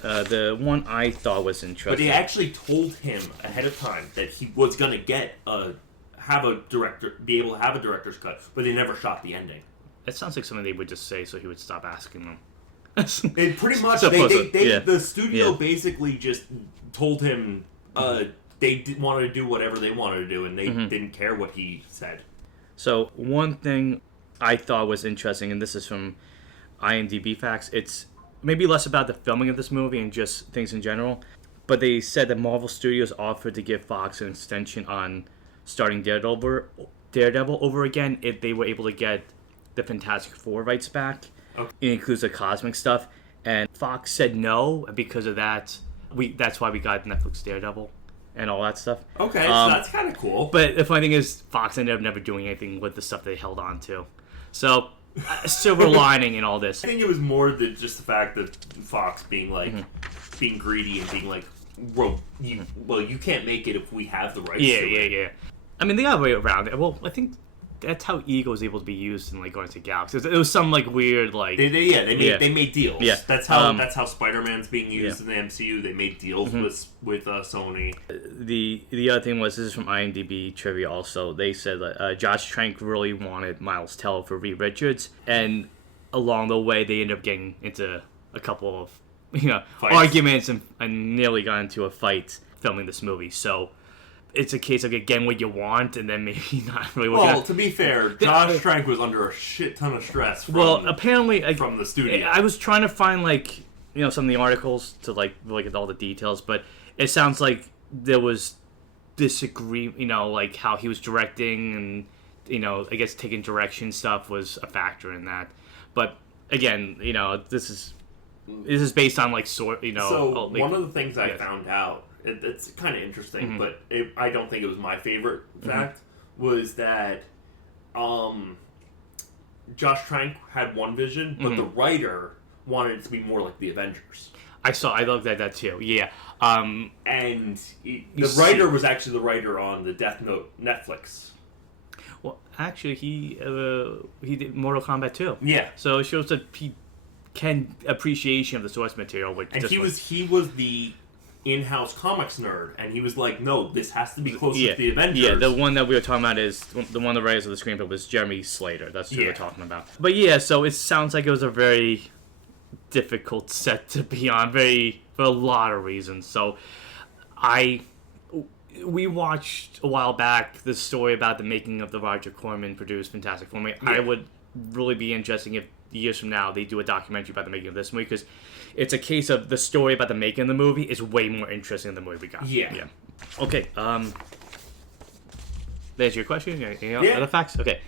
The one I thought was interesting... But they actually told him ahead of time that he was going to be able to have a director's cut, but they never shot the ending. It sounds like something they would just say so he would stop asking them. It pretty much, the studio basically just told him they wanted to do whatever they wanted to do, and they didn't care what he said. So one thing I thought was interesting, and this is from IMDb facts, it's maybe less about the filming of this movie and just things in general, but they said that Marvel Studios offered to give Fox an extension on starting Daredevil over again if they were able to get the Fantastic Four rights back. Okay. It includes the cosmic stuff, and Fox said no because of that. That's why we got Netflix Daredevil and all that stuff. Okay, so that's kind of cool. But the funny thing is, Fox ended up never doing anything with the stuff they held on to. So, silver lining in all this. I think it was more than just the fact that Fox being like being greedy and being like, well, you can't make it if we have the rights. Yeah. I mean, they got a way around it. Well, I think that's how Ego was able to be used in like Guardians of the Galaxy. It was some like weird like they made deals. Yeah, that's how Spider-Man's being used in the MCU. They made deals with Sony. The other thing was, this is from IMDb trivia. Also, they said that Josh Trank really wanted Miles Teller for Reed Richards, and along the way they ended up getting into a couple of arguments and nearly got into a fight filming this movie. So. It's a case of getting what you want, and then maybe not really. Well, to be fair, Josh Trank was under a shit ton of stress. Apparently from the studio. I was trying to find some of the articles to look at all the details, but it sounds like there was disagreement. Like how he was directing, and I guess taking direction stuff was a factor in that. But again, this is based on So one of the things I found out. It's kind of interesting, but I don't think it was my favorite fact, was that Josh Trank had one vision, but the writer wanted it to be more like the Avengers. I looked at that too, yeah. And the writer was actually the writer on the Death Note Netflix. Well, actually, he did Mortal Kombat 2. Yeah. So it shows that he can appreciation of the source material. He was the in-house comics nerd, and he was like, no, this has to be closer to the Avengers. Yeah, the one that we were talking about is the one of the writers of the screenplay was Jeremy Slater. That's who we're talking about. But yeah, so it sounds like it was a very difficult set to be on, for a lot of reasons. So we watched a while back the story about the making of the Roger Corman produced Fantastic Four movie. I would really be interested if years from now they do a documentary about the making of this movie, because it's a case of the story about the making of the movie is way more interesting than the movie we got. Yeah. Okay. There's your question. Other facts. Okay.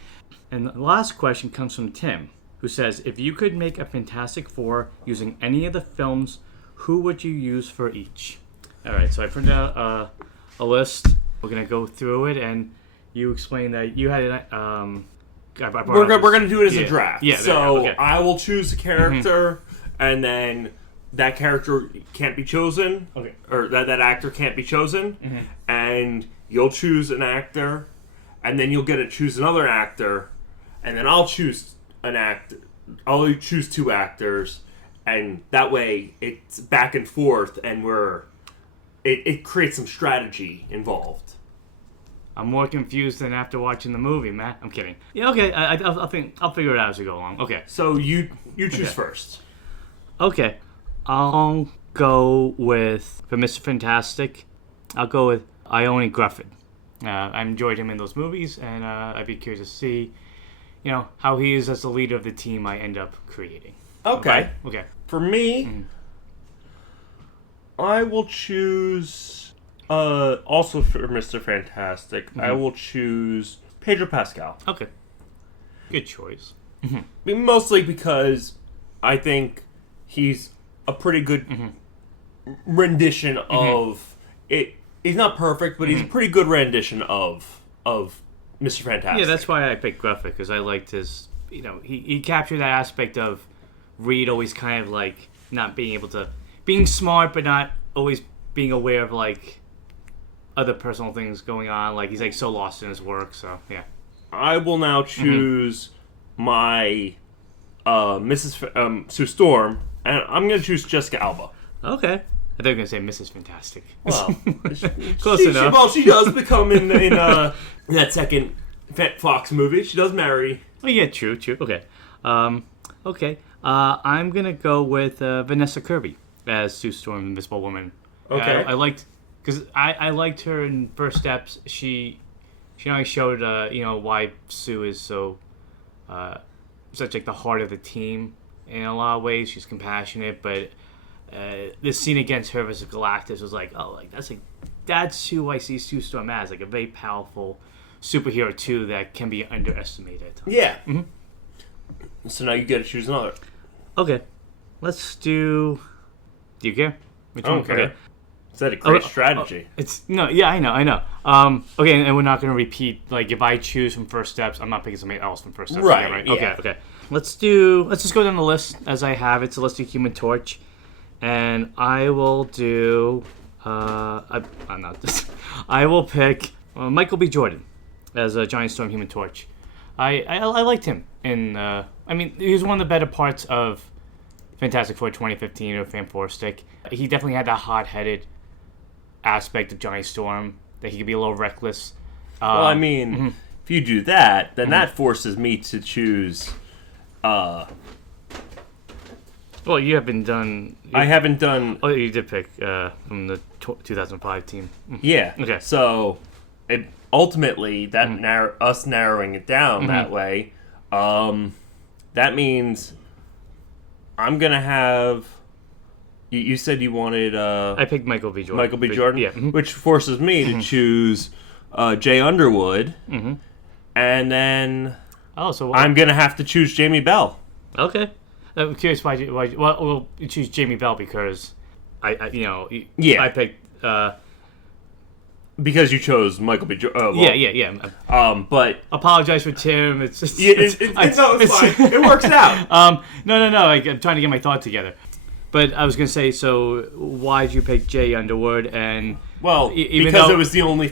And the last question comes from Tim, who says, if you could make a Fantastic Four using any of the films, who would you use for each? All right. So I printed out a list. We're gonna go through it, and you explain that you had it. We're gonna do it as a draft. Yeah. So I will choose a character, and then that character can't be chosen. Okay. Or that actor can't be chosen, and you'll choose an actor, and then you'll get to choose another actor, and then I'll choose an actor. I'll choose two actors, and that way it's back and forth, and it creates some strategy involved. I'm more confused than after watching the movie, Matt. I'm kidding. Yeah, okay. I'll figure it out as we go along. Okay. So you choose first. Okay. I'll go with, for Mr. Fantastic, I'll go with Ione Gruffin. I enjoyed him in those movies, and I'd be curious to see, how he is as the leader of the team I end up creating. Okay. Okay. For me, I will choose. Also for Mr. Fantastic, I will choose Pedro Pascal. Okay. Good choice. Mostly because I think he's a pretty good rendition of it. He's not perfect, but he's a pretty good rendition of Mr. Fantastic. Yeah, that's why I picked Gruffin, because I liked his. He captured that aspect of Reed always kind of like not being able to, being smart, but not always being aware of like other personal things going on. Like he's like so lost in his work. So yeah. I will now choose my Sue Storm, and I'm going to choose Jessica Alba. Okay. I thought you were going to say Mrs. Fantastic. Well, close enough. She does become in that second Fox movie. She does marry. Oh yeah, true. Okay. Okay. I'm going to go with Vanessa Kirby as Sue Storm, Invisible Woman. Okay. I liked, because I liked her in First Steps. She not only showed why Sue is so such like the heart of the team in a lot of ways. She's compassionate, but this scene against her versus Galactus was like, oh, like that's who I see Sue Storm as, like a very powerful superhero too that can be underestimated. Yeah. So now you get to choose another. Okay, let's do. Do you care? Which one? Okay. Is that a great strategy? I know. Okay, and we're not going to repeat, like, if I choose from First Steps, I'm not picking somebody else from First Steps. Right, Right? yeah. Okay. Let's just go down the list as I have it. So let's do Human Torch. And I will do, I'm not this. I will pick Michael B. Jordan as a Giant Storm Human Torch. I liked him. He was one of the better parts of Fantastic Four 2015 or Fantastic. He definitely had that hot-headed aspect of Johnny Storm, that he could be a little reckless. If you do that, then that forces me to choose. Well, you haven't done. I haven't done. Oh, you did pick from the 2005 team. Yeah. Okay. So, ultimately, that us narrowing it down that way, that means I'm gonna have. You said you wanted. I picked Michael B. Jordan. Michael B. Jordan, yeah. Which forces me to choose Jay Underwood, and then I'm gonna have to choose Jamie Bell. Okay, I'm curious why. Well, you choose Jamie Bell because I picked. Because you chose Michael B. Jordan. Yeah. But apologize for Tim. It's just. It's fine. It works out. No. I'm trying to get my thought together. But I was going to say, so why did you pick Jay Underwood? And because it was the only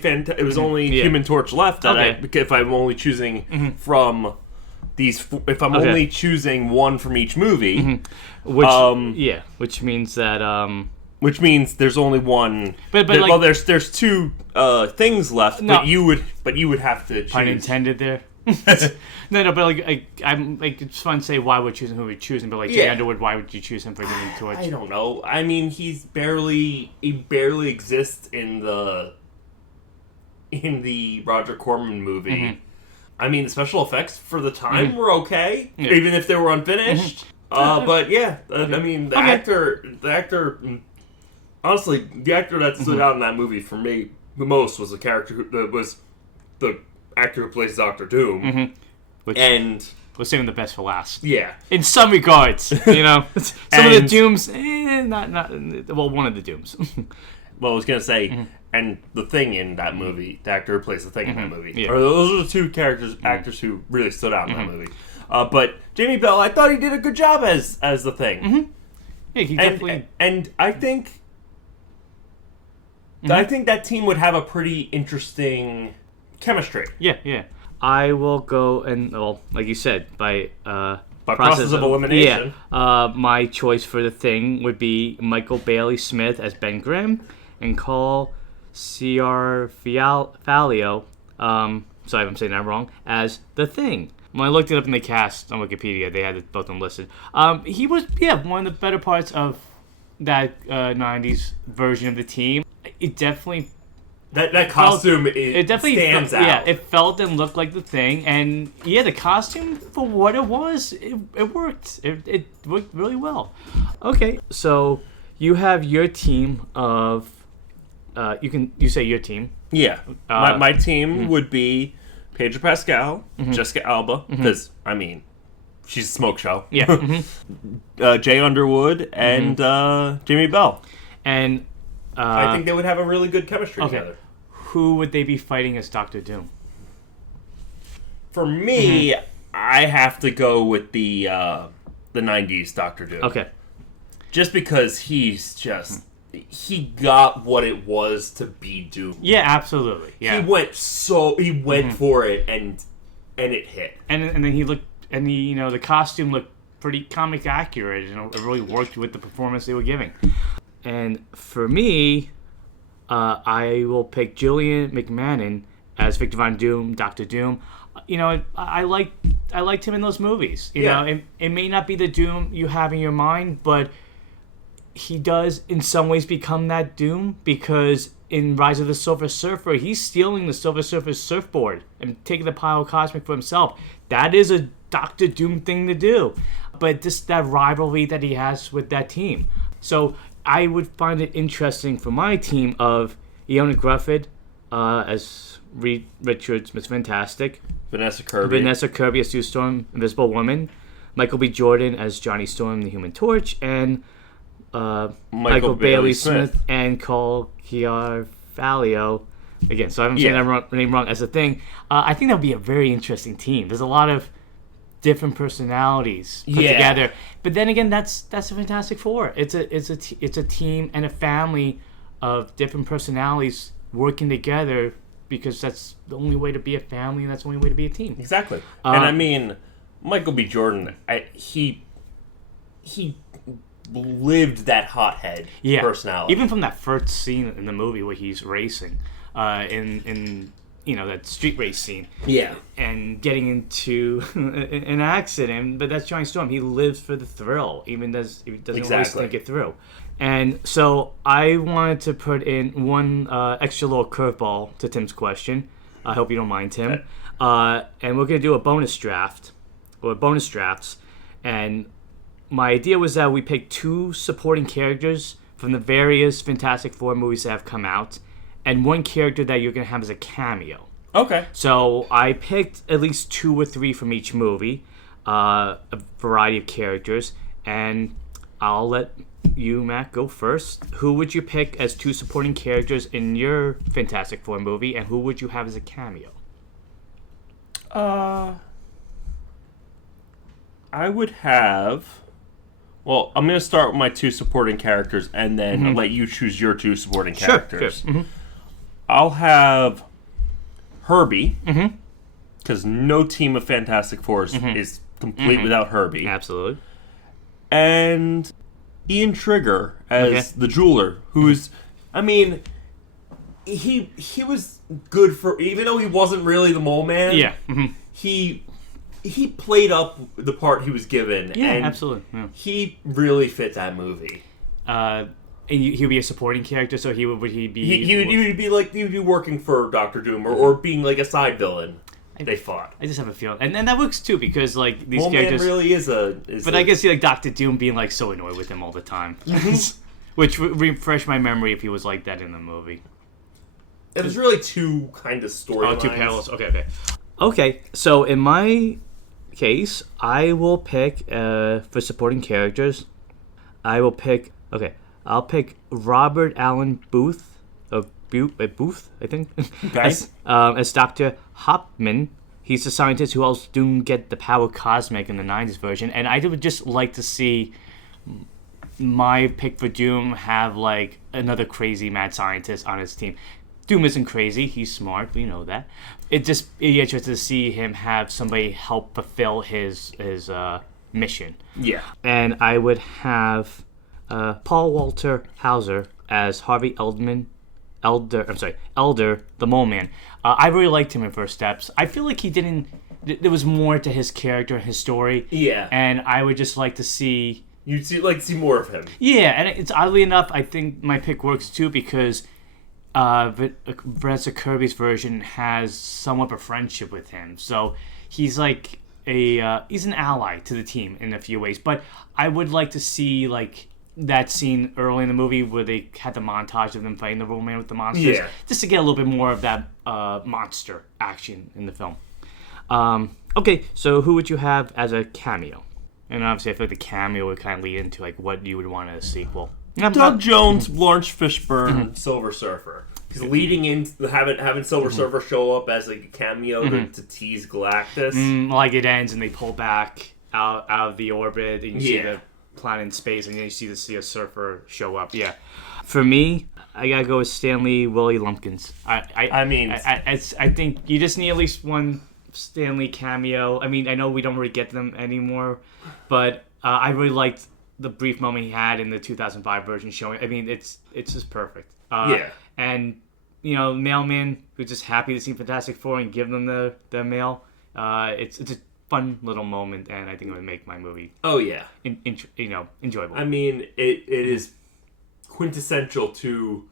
Human Torch left. If I'm only choosing from these, if I'm only choosing one from each movie, which means that Which means there's only one. But well, there's two things left. No. But you would have to choose. Pun intended there. No, but I'm it's fun to say why we're choosing who we're choosing, but Jay Underwood, why would you choose him for giving the torch? I don't know. I mean, he barely exists in the Roger Corman movie. Mm-hmm. I mean, the special effects for the time were okay, even if they were unfinished. But yeah, I mean, the actor. Honestly, the actor that stood out in that movie for me the most was was the actor who plays Doctor Doom. Mm-hmm. Which and we're saving the best for last. Yeah. In some regards, some of the Dooms, not well, one of the Dooms. Well, I was gonna say, and the Thing in that movie, the actor who plays the Thing in that movie, yeah. Those are the two actors who really stood out in that movie. But Jamie Bell, I thought he did a good job as the Thing. Mm-hmm. Yeah, he definitely. And I think. I think that team would have a pretty interesting chemistry. Yeah. I will go like you said, by process of elimination. Yeah. My choice for the Thing would be Michael Bailey Smith as Ben Grimm and Carl Ciarfalio, sorry if I'm saying that wrong, as the Thing. When I looked it up in the cast on Wikipedia, they had both of them listed. He was one of the better parts of that 90s version of the team. It definitely... That costume stands out. Yeah, it felt and looked like the Thing. And yeah, the costume, for what it was, it worked. It worked really well. Okay, so you have your team of... You say your team. Yeah. My team would be Pedro Pascal, Jessica Alba, because, I mean... She's a smoke show. Yeah. Jay Underwood and Jamie Bell. And I think they would have a really good chemistry together. Who would they be fighting as Doctor Doom? For me, I have to go with the 90s Doctor Doom. Okay. Just because he's just... He got what it was to be Doom. Yeah, absolutely. Yeah. He went for it and it hit. And then he looked... And the costume looked pretty comic accurate, and it really worked with the performance they were giving. And for me, I will pick Julian McMahon as Victor Von Doom, Doctor Doom. I liked him in those movies. You know, it may not be the Doom you have in your mind, but he does in some ways become that Doom, because in Rise of the Silver Surfer, he's stealing the Silver Surfer's surfboard and taking the pile of cosmic for himself. That is a Doctor Doom thing to do, but just that rivalry that he has with that team. So I would find it interesting for my team of Iona Grufford as Reed Richards, Miss Fantastic, Vanessa Kirby as Sue Storm, Invisible Woman, Michael B. Jordan as Johnny Storm, the Human Torch, and Michael Bailey Smith and Carl Ciarfalio. Again, so I haven't saying that name wrong as a Thing. I think that would be a very interesting team. There's a lot of different personalities put together, but then again, that's a Fantastic Four. It's a team and a family of different personalities working together, because that's the only way to be a family, and that's the only way to be a team. Exactly. And I mean, Michael B. Jordan, he lived that hothead personality. Even from that first scene in the movie where he's racing, in that street race scene. Yeah. And getting into an accident, but that's Johnny Storm. He lives for the thrill, even doesn't always think it through. And so I wanted to put in one extra little curveball to Tim's question. I hope you don't mind, Tim. Okay. And we're going to do a bonus draft, or bonus drafts. And my idea was that we pick 2 supporting characters from the various Fantastic Four movies that have come out, and one character that you're going to have as a cameo. Okay. So I picked at least 2 or 3 from each movie, a variety of characters, and I'll let you, Matt, go first. Who would you pick as 2 supporting characters in your Fantastic Four movie, and who would you have as a cameo? I would have... Well, I'm going to start with my 2 supporting characters, and then I'll let you choose your 2 supporting characters. Sure. Mm-hmm. I'll have Herbie, because no team of Fantastic Fours is complete without Herbie. Absolutely. And Ian Trigger as the jeweler, who's, I mean, he was good for, even though he wasn't really the mole man. Yeah. He played up the part he was given. Yeah, and absolutely. Yeah. He really fit that movie. And he would be a supporting character, so would he be? He would be working for Doctor Doom or being like a side villain. They fought. I just have a feeling, and that works too because like these Mole characters Man really is but I can see like Doctor Doom being like so annoyed with him all the time, which would refresh my memory if he was like that in the movie. It was really two kind of storylines. Oh, two parallels. Okay. So in my case, I will pick for supporting characters. I'll pick Robert Allen Booth. Booth, I think, Okay. as Dr. Hopman. He's the scientist who helps Doom get the power cosmic in the 90s version. And I would just like to see my pick for Doom have, like, another crazy mad scientist on his team. Doom isn't crazy. He's smart. We know that. It'd be interesting to see him have somebody help fulfill his mission. Yeah. And I would have Paul Walter Hauser as Harvey Elder, the Mole Man. I really liked him in First Steps. I feel like there was more to his character and his story. Yeah. And I would just like to see... You'd like to see more of him. Yeah, and it's oddly enough, I think my pick works too because Vanessa Kirby's version has somewhat of a friendship with him. So he's like he's an ally to the team in a few ways. But I would like to see like that scene early in the movie where they had the montage of them fighting the Mole Man with the monsters, just to get a little bit more of that monster action in the film. Okay, so who would you have as a cameo? And obviously, I feel like the cameo would kind of lead into like what you would want in a sequel. Doug Jones, Lawrence Fishburne, Silver Surfer. Because leading into having Silver Surfer show up as like a cameo to tease Galactus, like it ends and they pull back out of the orbit and you see the planet in space, and then you see the Sea of Surfer show up. Yeah, for me, I gotta go with Stanley Willie Lumpkins. I think you just need at least one Stanley cameo. I mean, I know we don't really get them anymore, but I really liked the brief moment he had in the 2005 version showing. I mean, it's just perfect. And you know, Mailman who's just happy to see Fantastic Four and give them the mail. It's a fun little moment, and I think it would make my movie. Oh yeah, enjoyable. I mean, it is quintessential to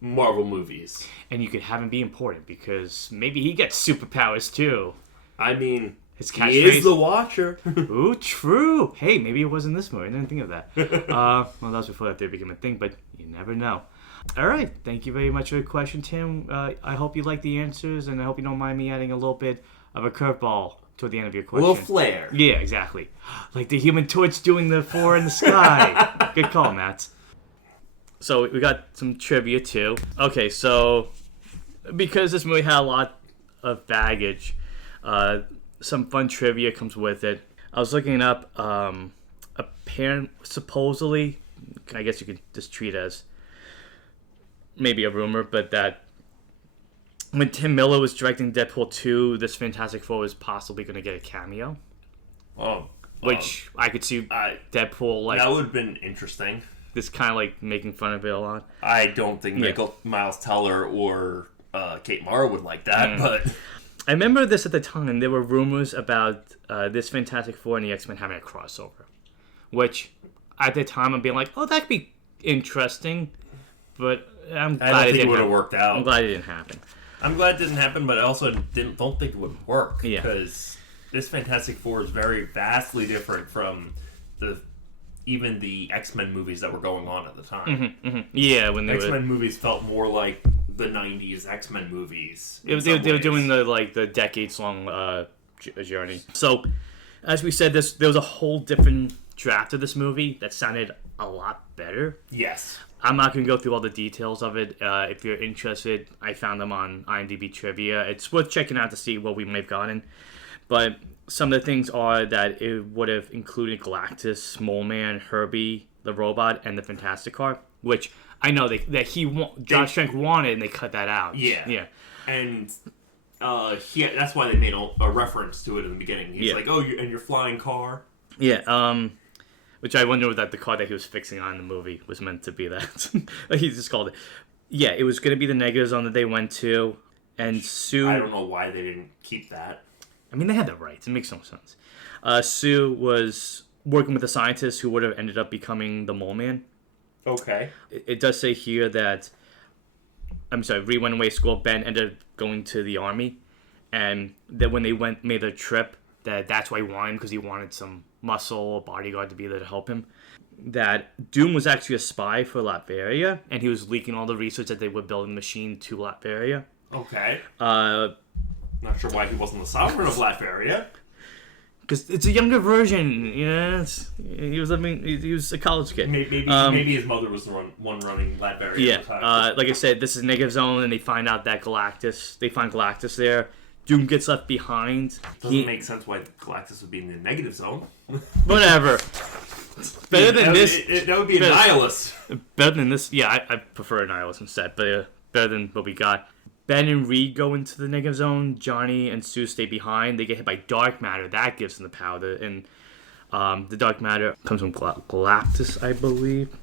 Marvel movies, and you could have him be important because maybe he gets superpowers too. I mean, his catchphrase, he is the Watcher. Ooh, true. Hey, maybe it was in this movie. I didn't think of that. Well, that was before that did become a thing, but you never know. All right, thank you very much for the question, Tim. I hope you like the answers, and I hope you don't mind me adding a little bit of a curveball toward the end of your question. A little flair. Yeah, exactly. Like the Human Torch doing the four in the sky. Good call, Matt. So we got some trivia too. Okay, so because this movie had a lot of baggage, some fun trivia comes with it. I was looking it up. Supposedly, I guess you could just treat it as maybe a rumor, but that when Tim Miller was directing Deadpool 2, this Fantastic Four was possibly going to get a cameo. Oh. Which I could see Deadpool like... That would have been interesting. This kind of like making fun of it a lot. I don't think Miles Teller or Kate Mara would like that, but... I remember this at the time. There were rumors about this Fantastic Four and the X-Men having a crossover. Which, at the time, I'm being like, oh, that could be interesting. But I'm glad it would have worked out. I'm glad it didn't happen. I'm glad it didn't happen, but I also don't think it would work. Yeah. Because this Fantastic Four is very vastly different from even the X-Men movies that were going on at the time. Yeah, when the X-Men movies felt more like the 90s X-Men movies. They were doing the decades-long journey. So, as we said, there was a whole different draft of this movie that sounded a lot better. Yes. I'm not going to go through all the details of it. If you're interested, I found them on IMDb Trivia. It's worth checking out to see what we may have gotten. But some of the things are that it would have included Galactus, Mole Man, Herbie, the robot, and the Fantastic Car, which I know Josh Trank wanted, and they cut that out. Yeah. And that's why they made a reference to it in the beginning. He's like, oh, and your flying car. Yeah. which I wonder that the car that he was fixing on in the movie was meant to be that. He just called it. Yeah, it was going to be the negative zone that they went to, and Sue... I don't know why they didn't keep that. I mean, they had the rights. It makes no sense. Sue was working with a scientist who would have ended up becoming the Mole Man. Okay. It does say here that... I'm sorry, Ree went away to school. Ben ended up going to the army. And then when they made their trip, that's why he wanted him, because he wanted some muscle, a bodyguard to be there to help him. That Doom was actually a spy for Latveria, and he was leaking all the research that they were building the machine to Latveria. Okay. Not sure why he wasn't the sovereign of Latveria. Because it's a younger version, you know. He was a college kid. Maybe his mother was the one running Latveria. Yeah. Like I said, this is negative zone, and they find out that they find Galactus there. Doom gets left behind. Doesn't make sense why Galactus would be in the negative zone. Whatever. Better than this. That would be a nihilist. Better than this. Yeah, I prefer a nihilist instead, but better than what we got. Ben and Reed go into the negative zone. Johnny and Sue stay behind. They get hit by dark matter. That gives them the power. And the dark matter comes from Galactus, I believe.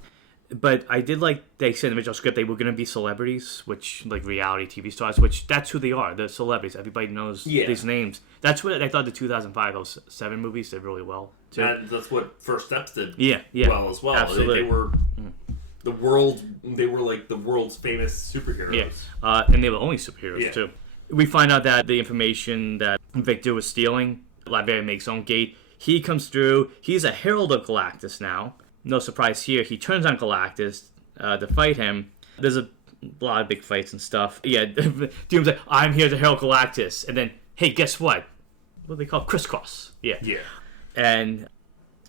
But I did like they said in the original script they were going to be celebrities, which like reality TV stars, which that's who they are. They're celebrities. Everybody knows these names. That's what I thought the 2005 07 movies did really well too. And that's what First Steps did. Yeah. Well as well. Absolutely. They were the world. They were like the world's famous superheroes. Yeah. And they were only superheroes too. We find out that the information that Victor was stealing, Latveria makes his own gate. He comes through. He's a herald of Galactus now. No surprise here. He turns on Galactus to fight him. There's a lot of big fights and stuff. Yeah, Doom's like, I'm here to herald Galactus. And then, hey, guess what? What do they call it? Crisscross. Yeah. And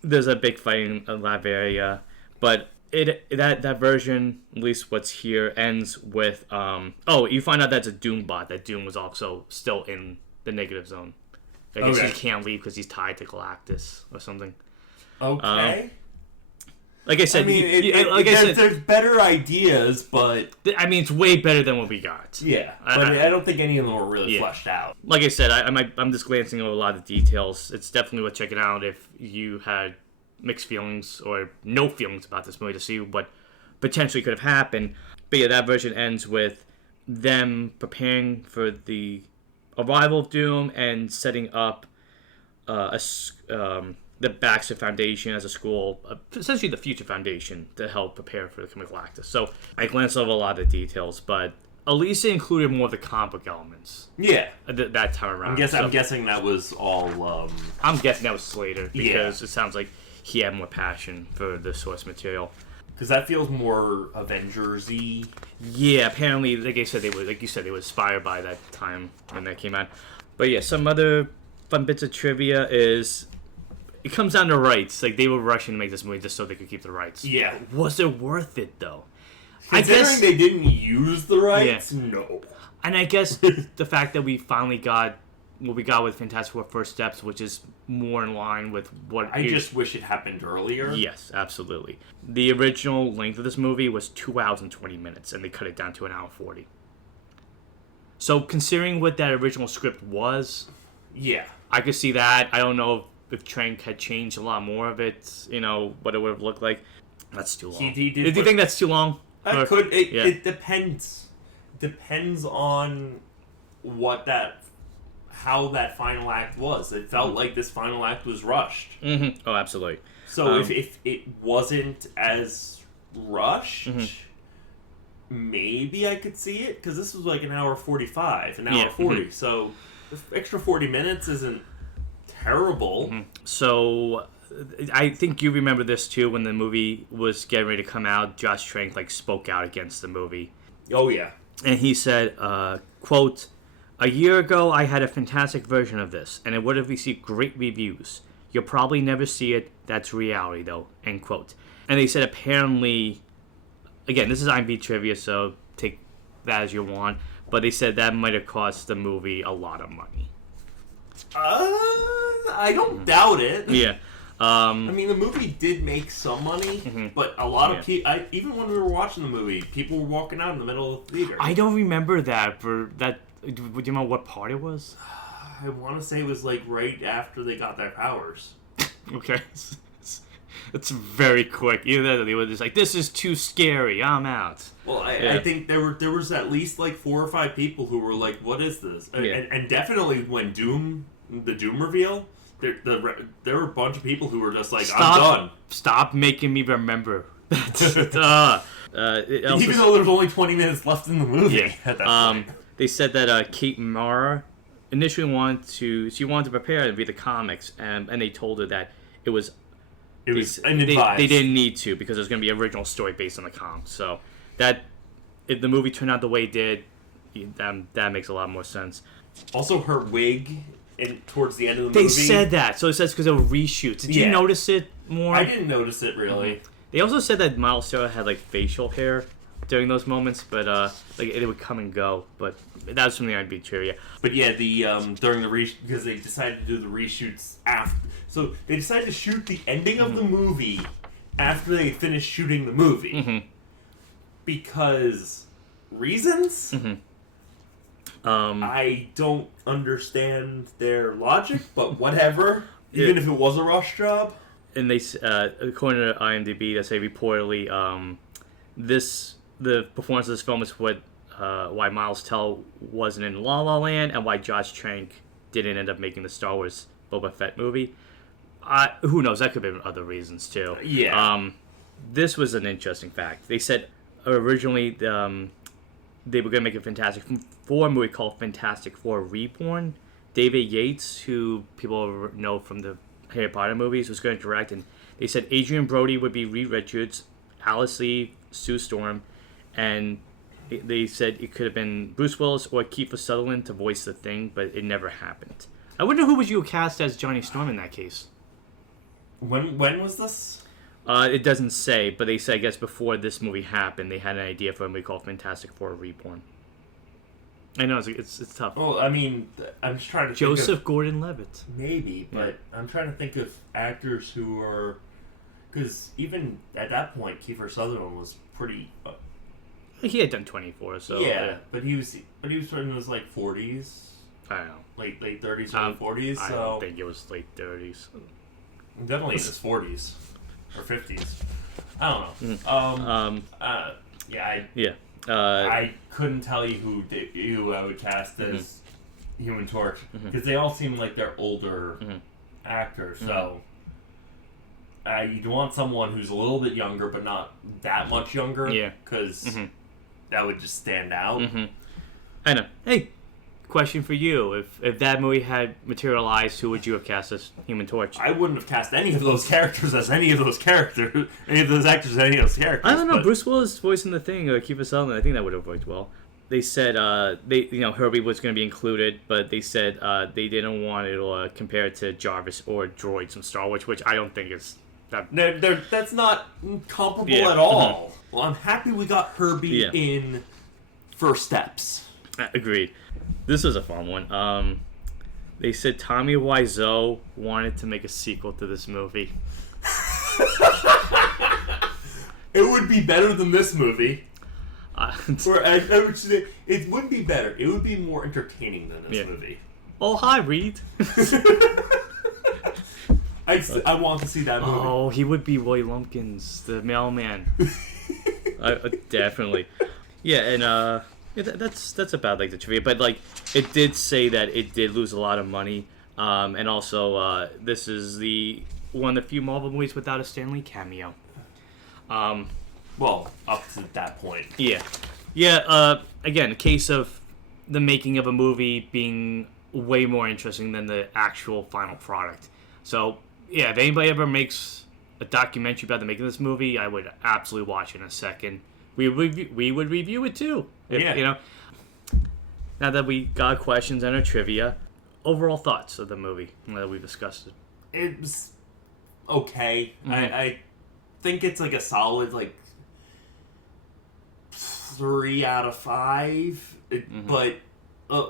there's a big fight in Latveria. But that version, at least what's here, ends with... you find out that's a Doom bot. That Doom was also still in the negative zone. I guess he can't leave because he's tied to Galactus or something. Okay. Like I said, there's better ideas, but... I mean, it's way better than what we got. Yeah, but I don't think any of them were really fleshed out. Like I said, I'm just glancing over a lot of details. It's definitely worth checking out if you had mixed feelings or no feelings about this movie to see what potentially could have happened. But yeah, that version ends with them preparing for the arrival of Doom and setting up the Baxter Foundation as a school, essentially the future foundation to help prepare for the coming Galactus. So I glanced over a lot of the details, but at least it included more of the comic book elements. Yeah. That time around. I'm guessing that was all... I'm guessing that was Slater, because it sounds like he had more passion for the source material. Because that feels more Avengers-y. Yeah, apparently, like you said, they were inspired by that time when that came out. But yeah, some other fun bits of trivia is... It comes down to rights. Like, they were rushing to make this movie just so they could keep the rights. Yeah. Was it worth it, though? Considering they didn't use the rights, no. And I guess the fact that we finally got what we got with Fantastic Four First Steps, which is more in line with what... I just wish it happened earlier. Yes, absolutely. The original length of this movie was 2 hours and 20 minutes, and they cut it down to 1 hour 40. So, considering what that original script was... Yeah. I could see that. I don't know if Trank had changed a lot more of it, what it would have looked like. That's too long. Do you think that's too long? It depends. Depends on how that final act was. It felt like this final act was rushed. Mm-hmm. Oh, absolutely. So if it wasn't as rushed, maybe I could see it, because this was like 1 hour 45, 1 hour 40. So the extra 40 minutes isn't terrible. So I think you remember this too, when the movie was getting ready to come out. Josh Trank spoke out against the movie. Oh yeah. And he said, quote, "A year ago I had a fantastic version of this, and it would have received great reviews. You'll probably never see it. That's reality though," end quote. And they said apparently, again, this is IMDb trivia, so take that as you want, but they said that might have cost the movie a lot of money. I don't doubt it. Yeah. I mean, the movie did make some money, but a lot of people, even when we were watching the movie, people were walking out in the middle of the theater. I don't remember that. Do you know what part it was? I want to say it was right after they got their powers. Okay. It's very quick. Even though they were just like, "This is too scary. I'm out." Well, I think there was at least like 4 or 5 people who were like, "What is this?" And definitely when the Doom reveal, there were a bunch of people who were just like, "I'm done." Stop making me remember. Even though there's only 20 minutes left in the movie at that point. They said that Kate Mara initially wanted to prepare to read the comics, and they told her that it was unadvised. They didn't need to because there's going to be an original story based on the comics. So that if the movie turned out the way it did, that makes a lot more sense. Also, her wig towards the end of the movie. They said that. So it says because of reshoots. Did you notice it more? I didn't notice it really. Mm-hmm. They also said that Miles Teller had like facial hair during those moments, but like it would come and go. But that was something I'd be trivia. But yeah, the during the because they decided to do the reshoots after, so they decided to shoot the ending of the movie after they finished shooting the movie because reasons. I don't understand their logic, but whatever. Even if it was a rush job. And they, according to IMDb, they say reportedly, the performance of this film is why Miles Teller wasn't in La La Land and why Josh Trank didn't end up making the Star Wars Boba Fett movie. Who knows? That could have been other reasons too. Yeah. This was an interesting fact. They said originally they were going to make a Fantastic Four movie called Fantastic Four Reborn. David Yates, who people know from the Harry Potter movies, was going to direct, and they said Adrian Brody would be Reed Richards, Alice Lee, Sue Storm, and they said it could have been Bruce Willis or Kiefer Sutherland to voice the Thing, but it never happened. I wonder who would you cast as Johnny Storm in that case? When was this? It doesn't say, but they said I guess before this movie happened, they had an idea for a movie called Fantastic Four Reborn. I know it's tough. Well, I mean, I'm just trying to Joseph think of, Gordon-Levitt. Maybe, but I'm trying to think of actors who are, because even at that point, Kiefer Sutherland was pretty. He had done 24, so yeah, but he was in his like 40s. I don't know, late 30s, early 40s. So I don't think it was late 30s. Definitely in his 40s or 50s. I don't know. I couldn't tell you who I would cast as Human Torch because they all seem like they're older actors. So you'd want someone who's a little bit younger, but not that much younger. Yeah, because that would just stand out. I know. Hey, question for you: if that movie had materialized, who would you have cast as Human Torch? I wouldn't have cast any of those characters as any of those characters, any of those actors as any of those characters. I don't know. Bruce Willis voicing the Thing, or Kiefer Sutherland. I think that would have worked well. They said Herbie was going to be included, but they said they didn't want it to compare it to Jarvis or droids from Star Wars, which I don't think is that. That's not comparable at all. Well, I'm happy we got Herbie in First Steps. Agreed. This was a fun one. They said Tommy Wiseau wanted to make a sequel to this movie. It would be better than this movie. I would say it would be better. It would be more entertaining than this movie. Oh, hi, Reed. I want to see that movie. Oh, he would be Roy Lumpkins, the mailman. Definitely. Yeah, and that's about like the trivia. But like, it did say that it did lose a lot of money, and also this is one of the few Marvel movies without a Stan Lee cameo. Well, up to that point. Yeah. Again, a case of the making of a movie being way more interesting than the actual final product. So, yeah, if anybody ever makes a documentary about the making of this movie, I would absolutely watch it in a second. We would review it too. You know. Now that we got questions and our trivia, overall thoughts of the movie now that we've discussed it. It was okay. I think it's like a solid 3 out of 5, but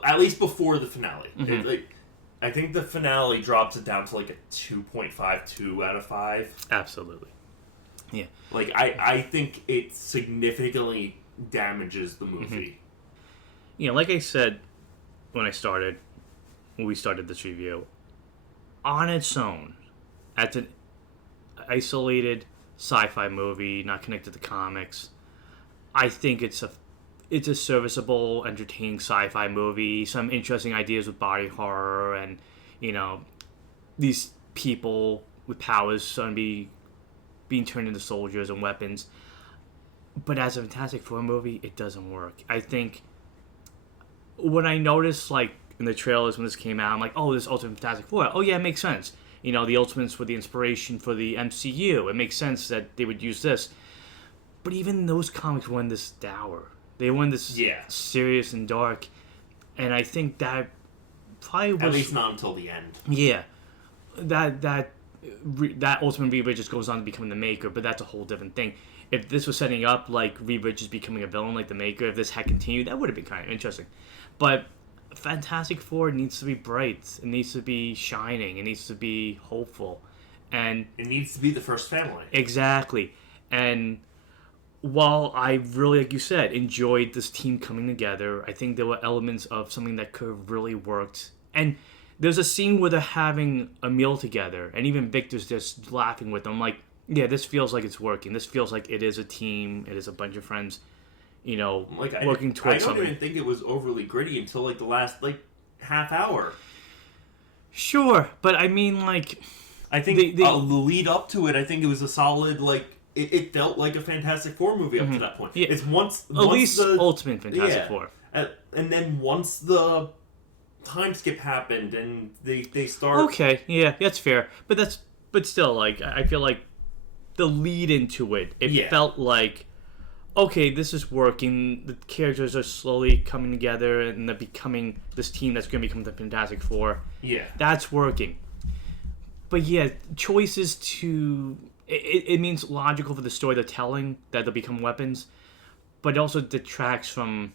at least before the finale. I think the finale drops it down to like a 2.52 out of 5. Absolutely. Yeah. I think it significantly damages the movie. Like I said when we started this review, on its own, isolated sci-fi movie, not connected to comics. I think it's a serviceable, entertaining sci-fi movie. Some interesting ideas with body horror and, these people with powers suddenly being turned into soldiers and weapons. But as a Fantastic Four movie, it doesn't work. I think when I noticed, like, in the trailers when this came out, I'm like, oh, this Ultimate Fantastic Four. Oh, yeah, it makes sense. The Ultimates were the inspiration for the MCU. It makes sense that they would use this. But even those comics weren't this dour. They weren't this serious and dark. And I think that probably was... At least not until the end. Yeah. That Ultimate Reba just goes on to become the Maker, but that's a whole different thing. If this was setting up like Reba just becoming a villain like the Maker, if this had continued, that would have been kind of interesting. But Fantastic Four needs to be bright. It needs to be shining. It needs to be hopeful. And it needs to be the first family. Exactly. And while I really, like you said, enjoyed this team coming together, I think there were elements of something that could have really worked. And there's a scene where they're having a meal together, and even Victor's just laughing with them. Like, yeah, this feels like it's working. This feels like it is a team. It is a bunch of friends, working towards something. I don't even think it was overly gritty until, like, the last, half hour. Sure, but I mean, like... I think the lead up to it, I think it was a solid, it felt like a Fantastic Four movie up to that point. Yeah. It's once at least the Ultimate Fantastic Four. And then once the time skip happened and they start... Okay, yeah, that's fair. But still, I feel like the lead into it, felt like, okay, this is working. The characters are slowly coming together and they're becoming this team that's going to become the Fantastic Four. Yeah. That's working. But yeah, choices to... It means logical for the story they're telling that they'll become weapons, but it also detracts from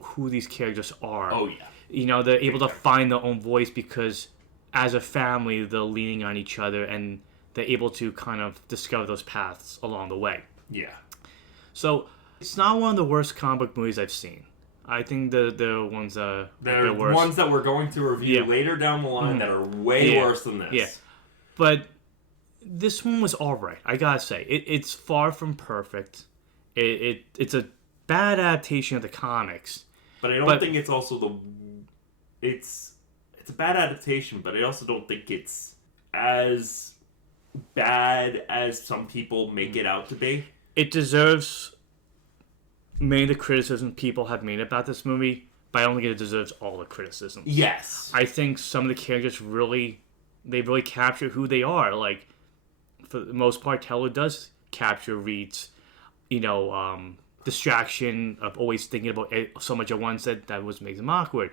who these characters are. Oh, yeah. They're able to find their own voice because as a family, they're leaning on each other and they're able to kind of discover those paths along the way. Yeah. So, it's not one of the worst comic book movies I've seen. I think the ones that there are worse. Ones that we're going to review later down the line that are way worse than this. Yeah. But this one was alright, I gotta say. It's far from perfect. It's a bad adaptation of the comics. But I don't think it's also it's a bad adaptation, but I also don't think it's as bad as some people make it out to be. It deserves many of the criticism people have made about this movie, but I don't think it deserves all the criticism. Yes. I think some of the characters really capture who they are. Like, for the most part, Teller does capture Reed's, distraction of always thinking about so much at once that makes him awkward.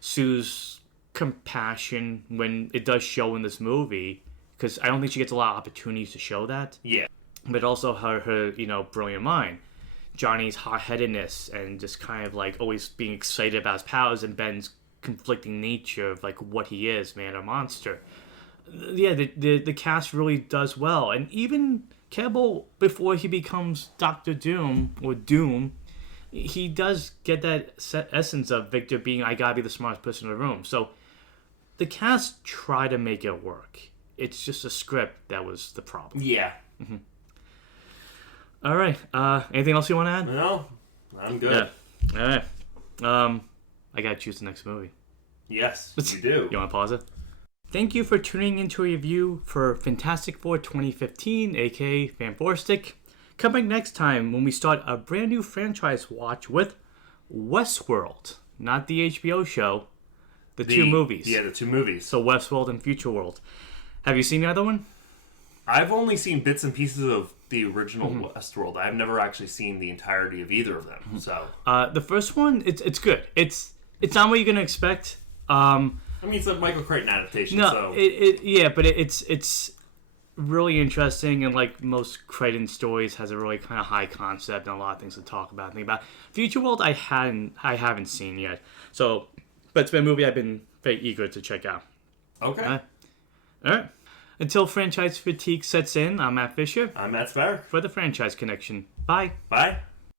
Sue's compassion when it does show in this movie, because I don't think she gets a lot of opportunities to show that. Yeah. But also her brilliant mind. Johnny's hot-headedness and just kind of always being excited about his powers, and Ben's conflicting nature of what he is, man or monster. Yeah, the cast really does well. And even Cable, before he becomes Dr. Doom, or Doom, he does get that essence of Victor being, I gotta be the smartest person in the room. So the cast try to make it work. It's just a script that was the problem. Yeah. Mm-hmm. All right. Anything else you want to add? No, I'm good. Yeah. All right. I gotta choose the next movie. Yes, you do. You want to pause it? Thank you for tuning into a review for Fantastic Four 2015, aka Fanforstic. Come back next time when we start a brand new franchise watch with Westworld, not the HBO show, the two movies. Yeah, the two movies. So Westworld and Future World. Have you seen the other one? I've only seen bits and pieces of the original Westworld. I've never actually seen the entirety of either of them. So the first one, it's good. It's not what you're gonna expect. I mean, it's a Michael Crichton adaptation. No, so but it's really interesting, and like most Crichton stories, has a really kind of high concept and a lot of things to talk about and think about. Future World, I haven't seen yet. So, but it's been a movie I've been very eager to check out. Okay. All right. Until franchise fatigue sets in, I'm Matt Fisher. I'm Matt Sparrow. For the Franchise Connection. Bye. Bye.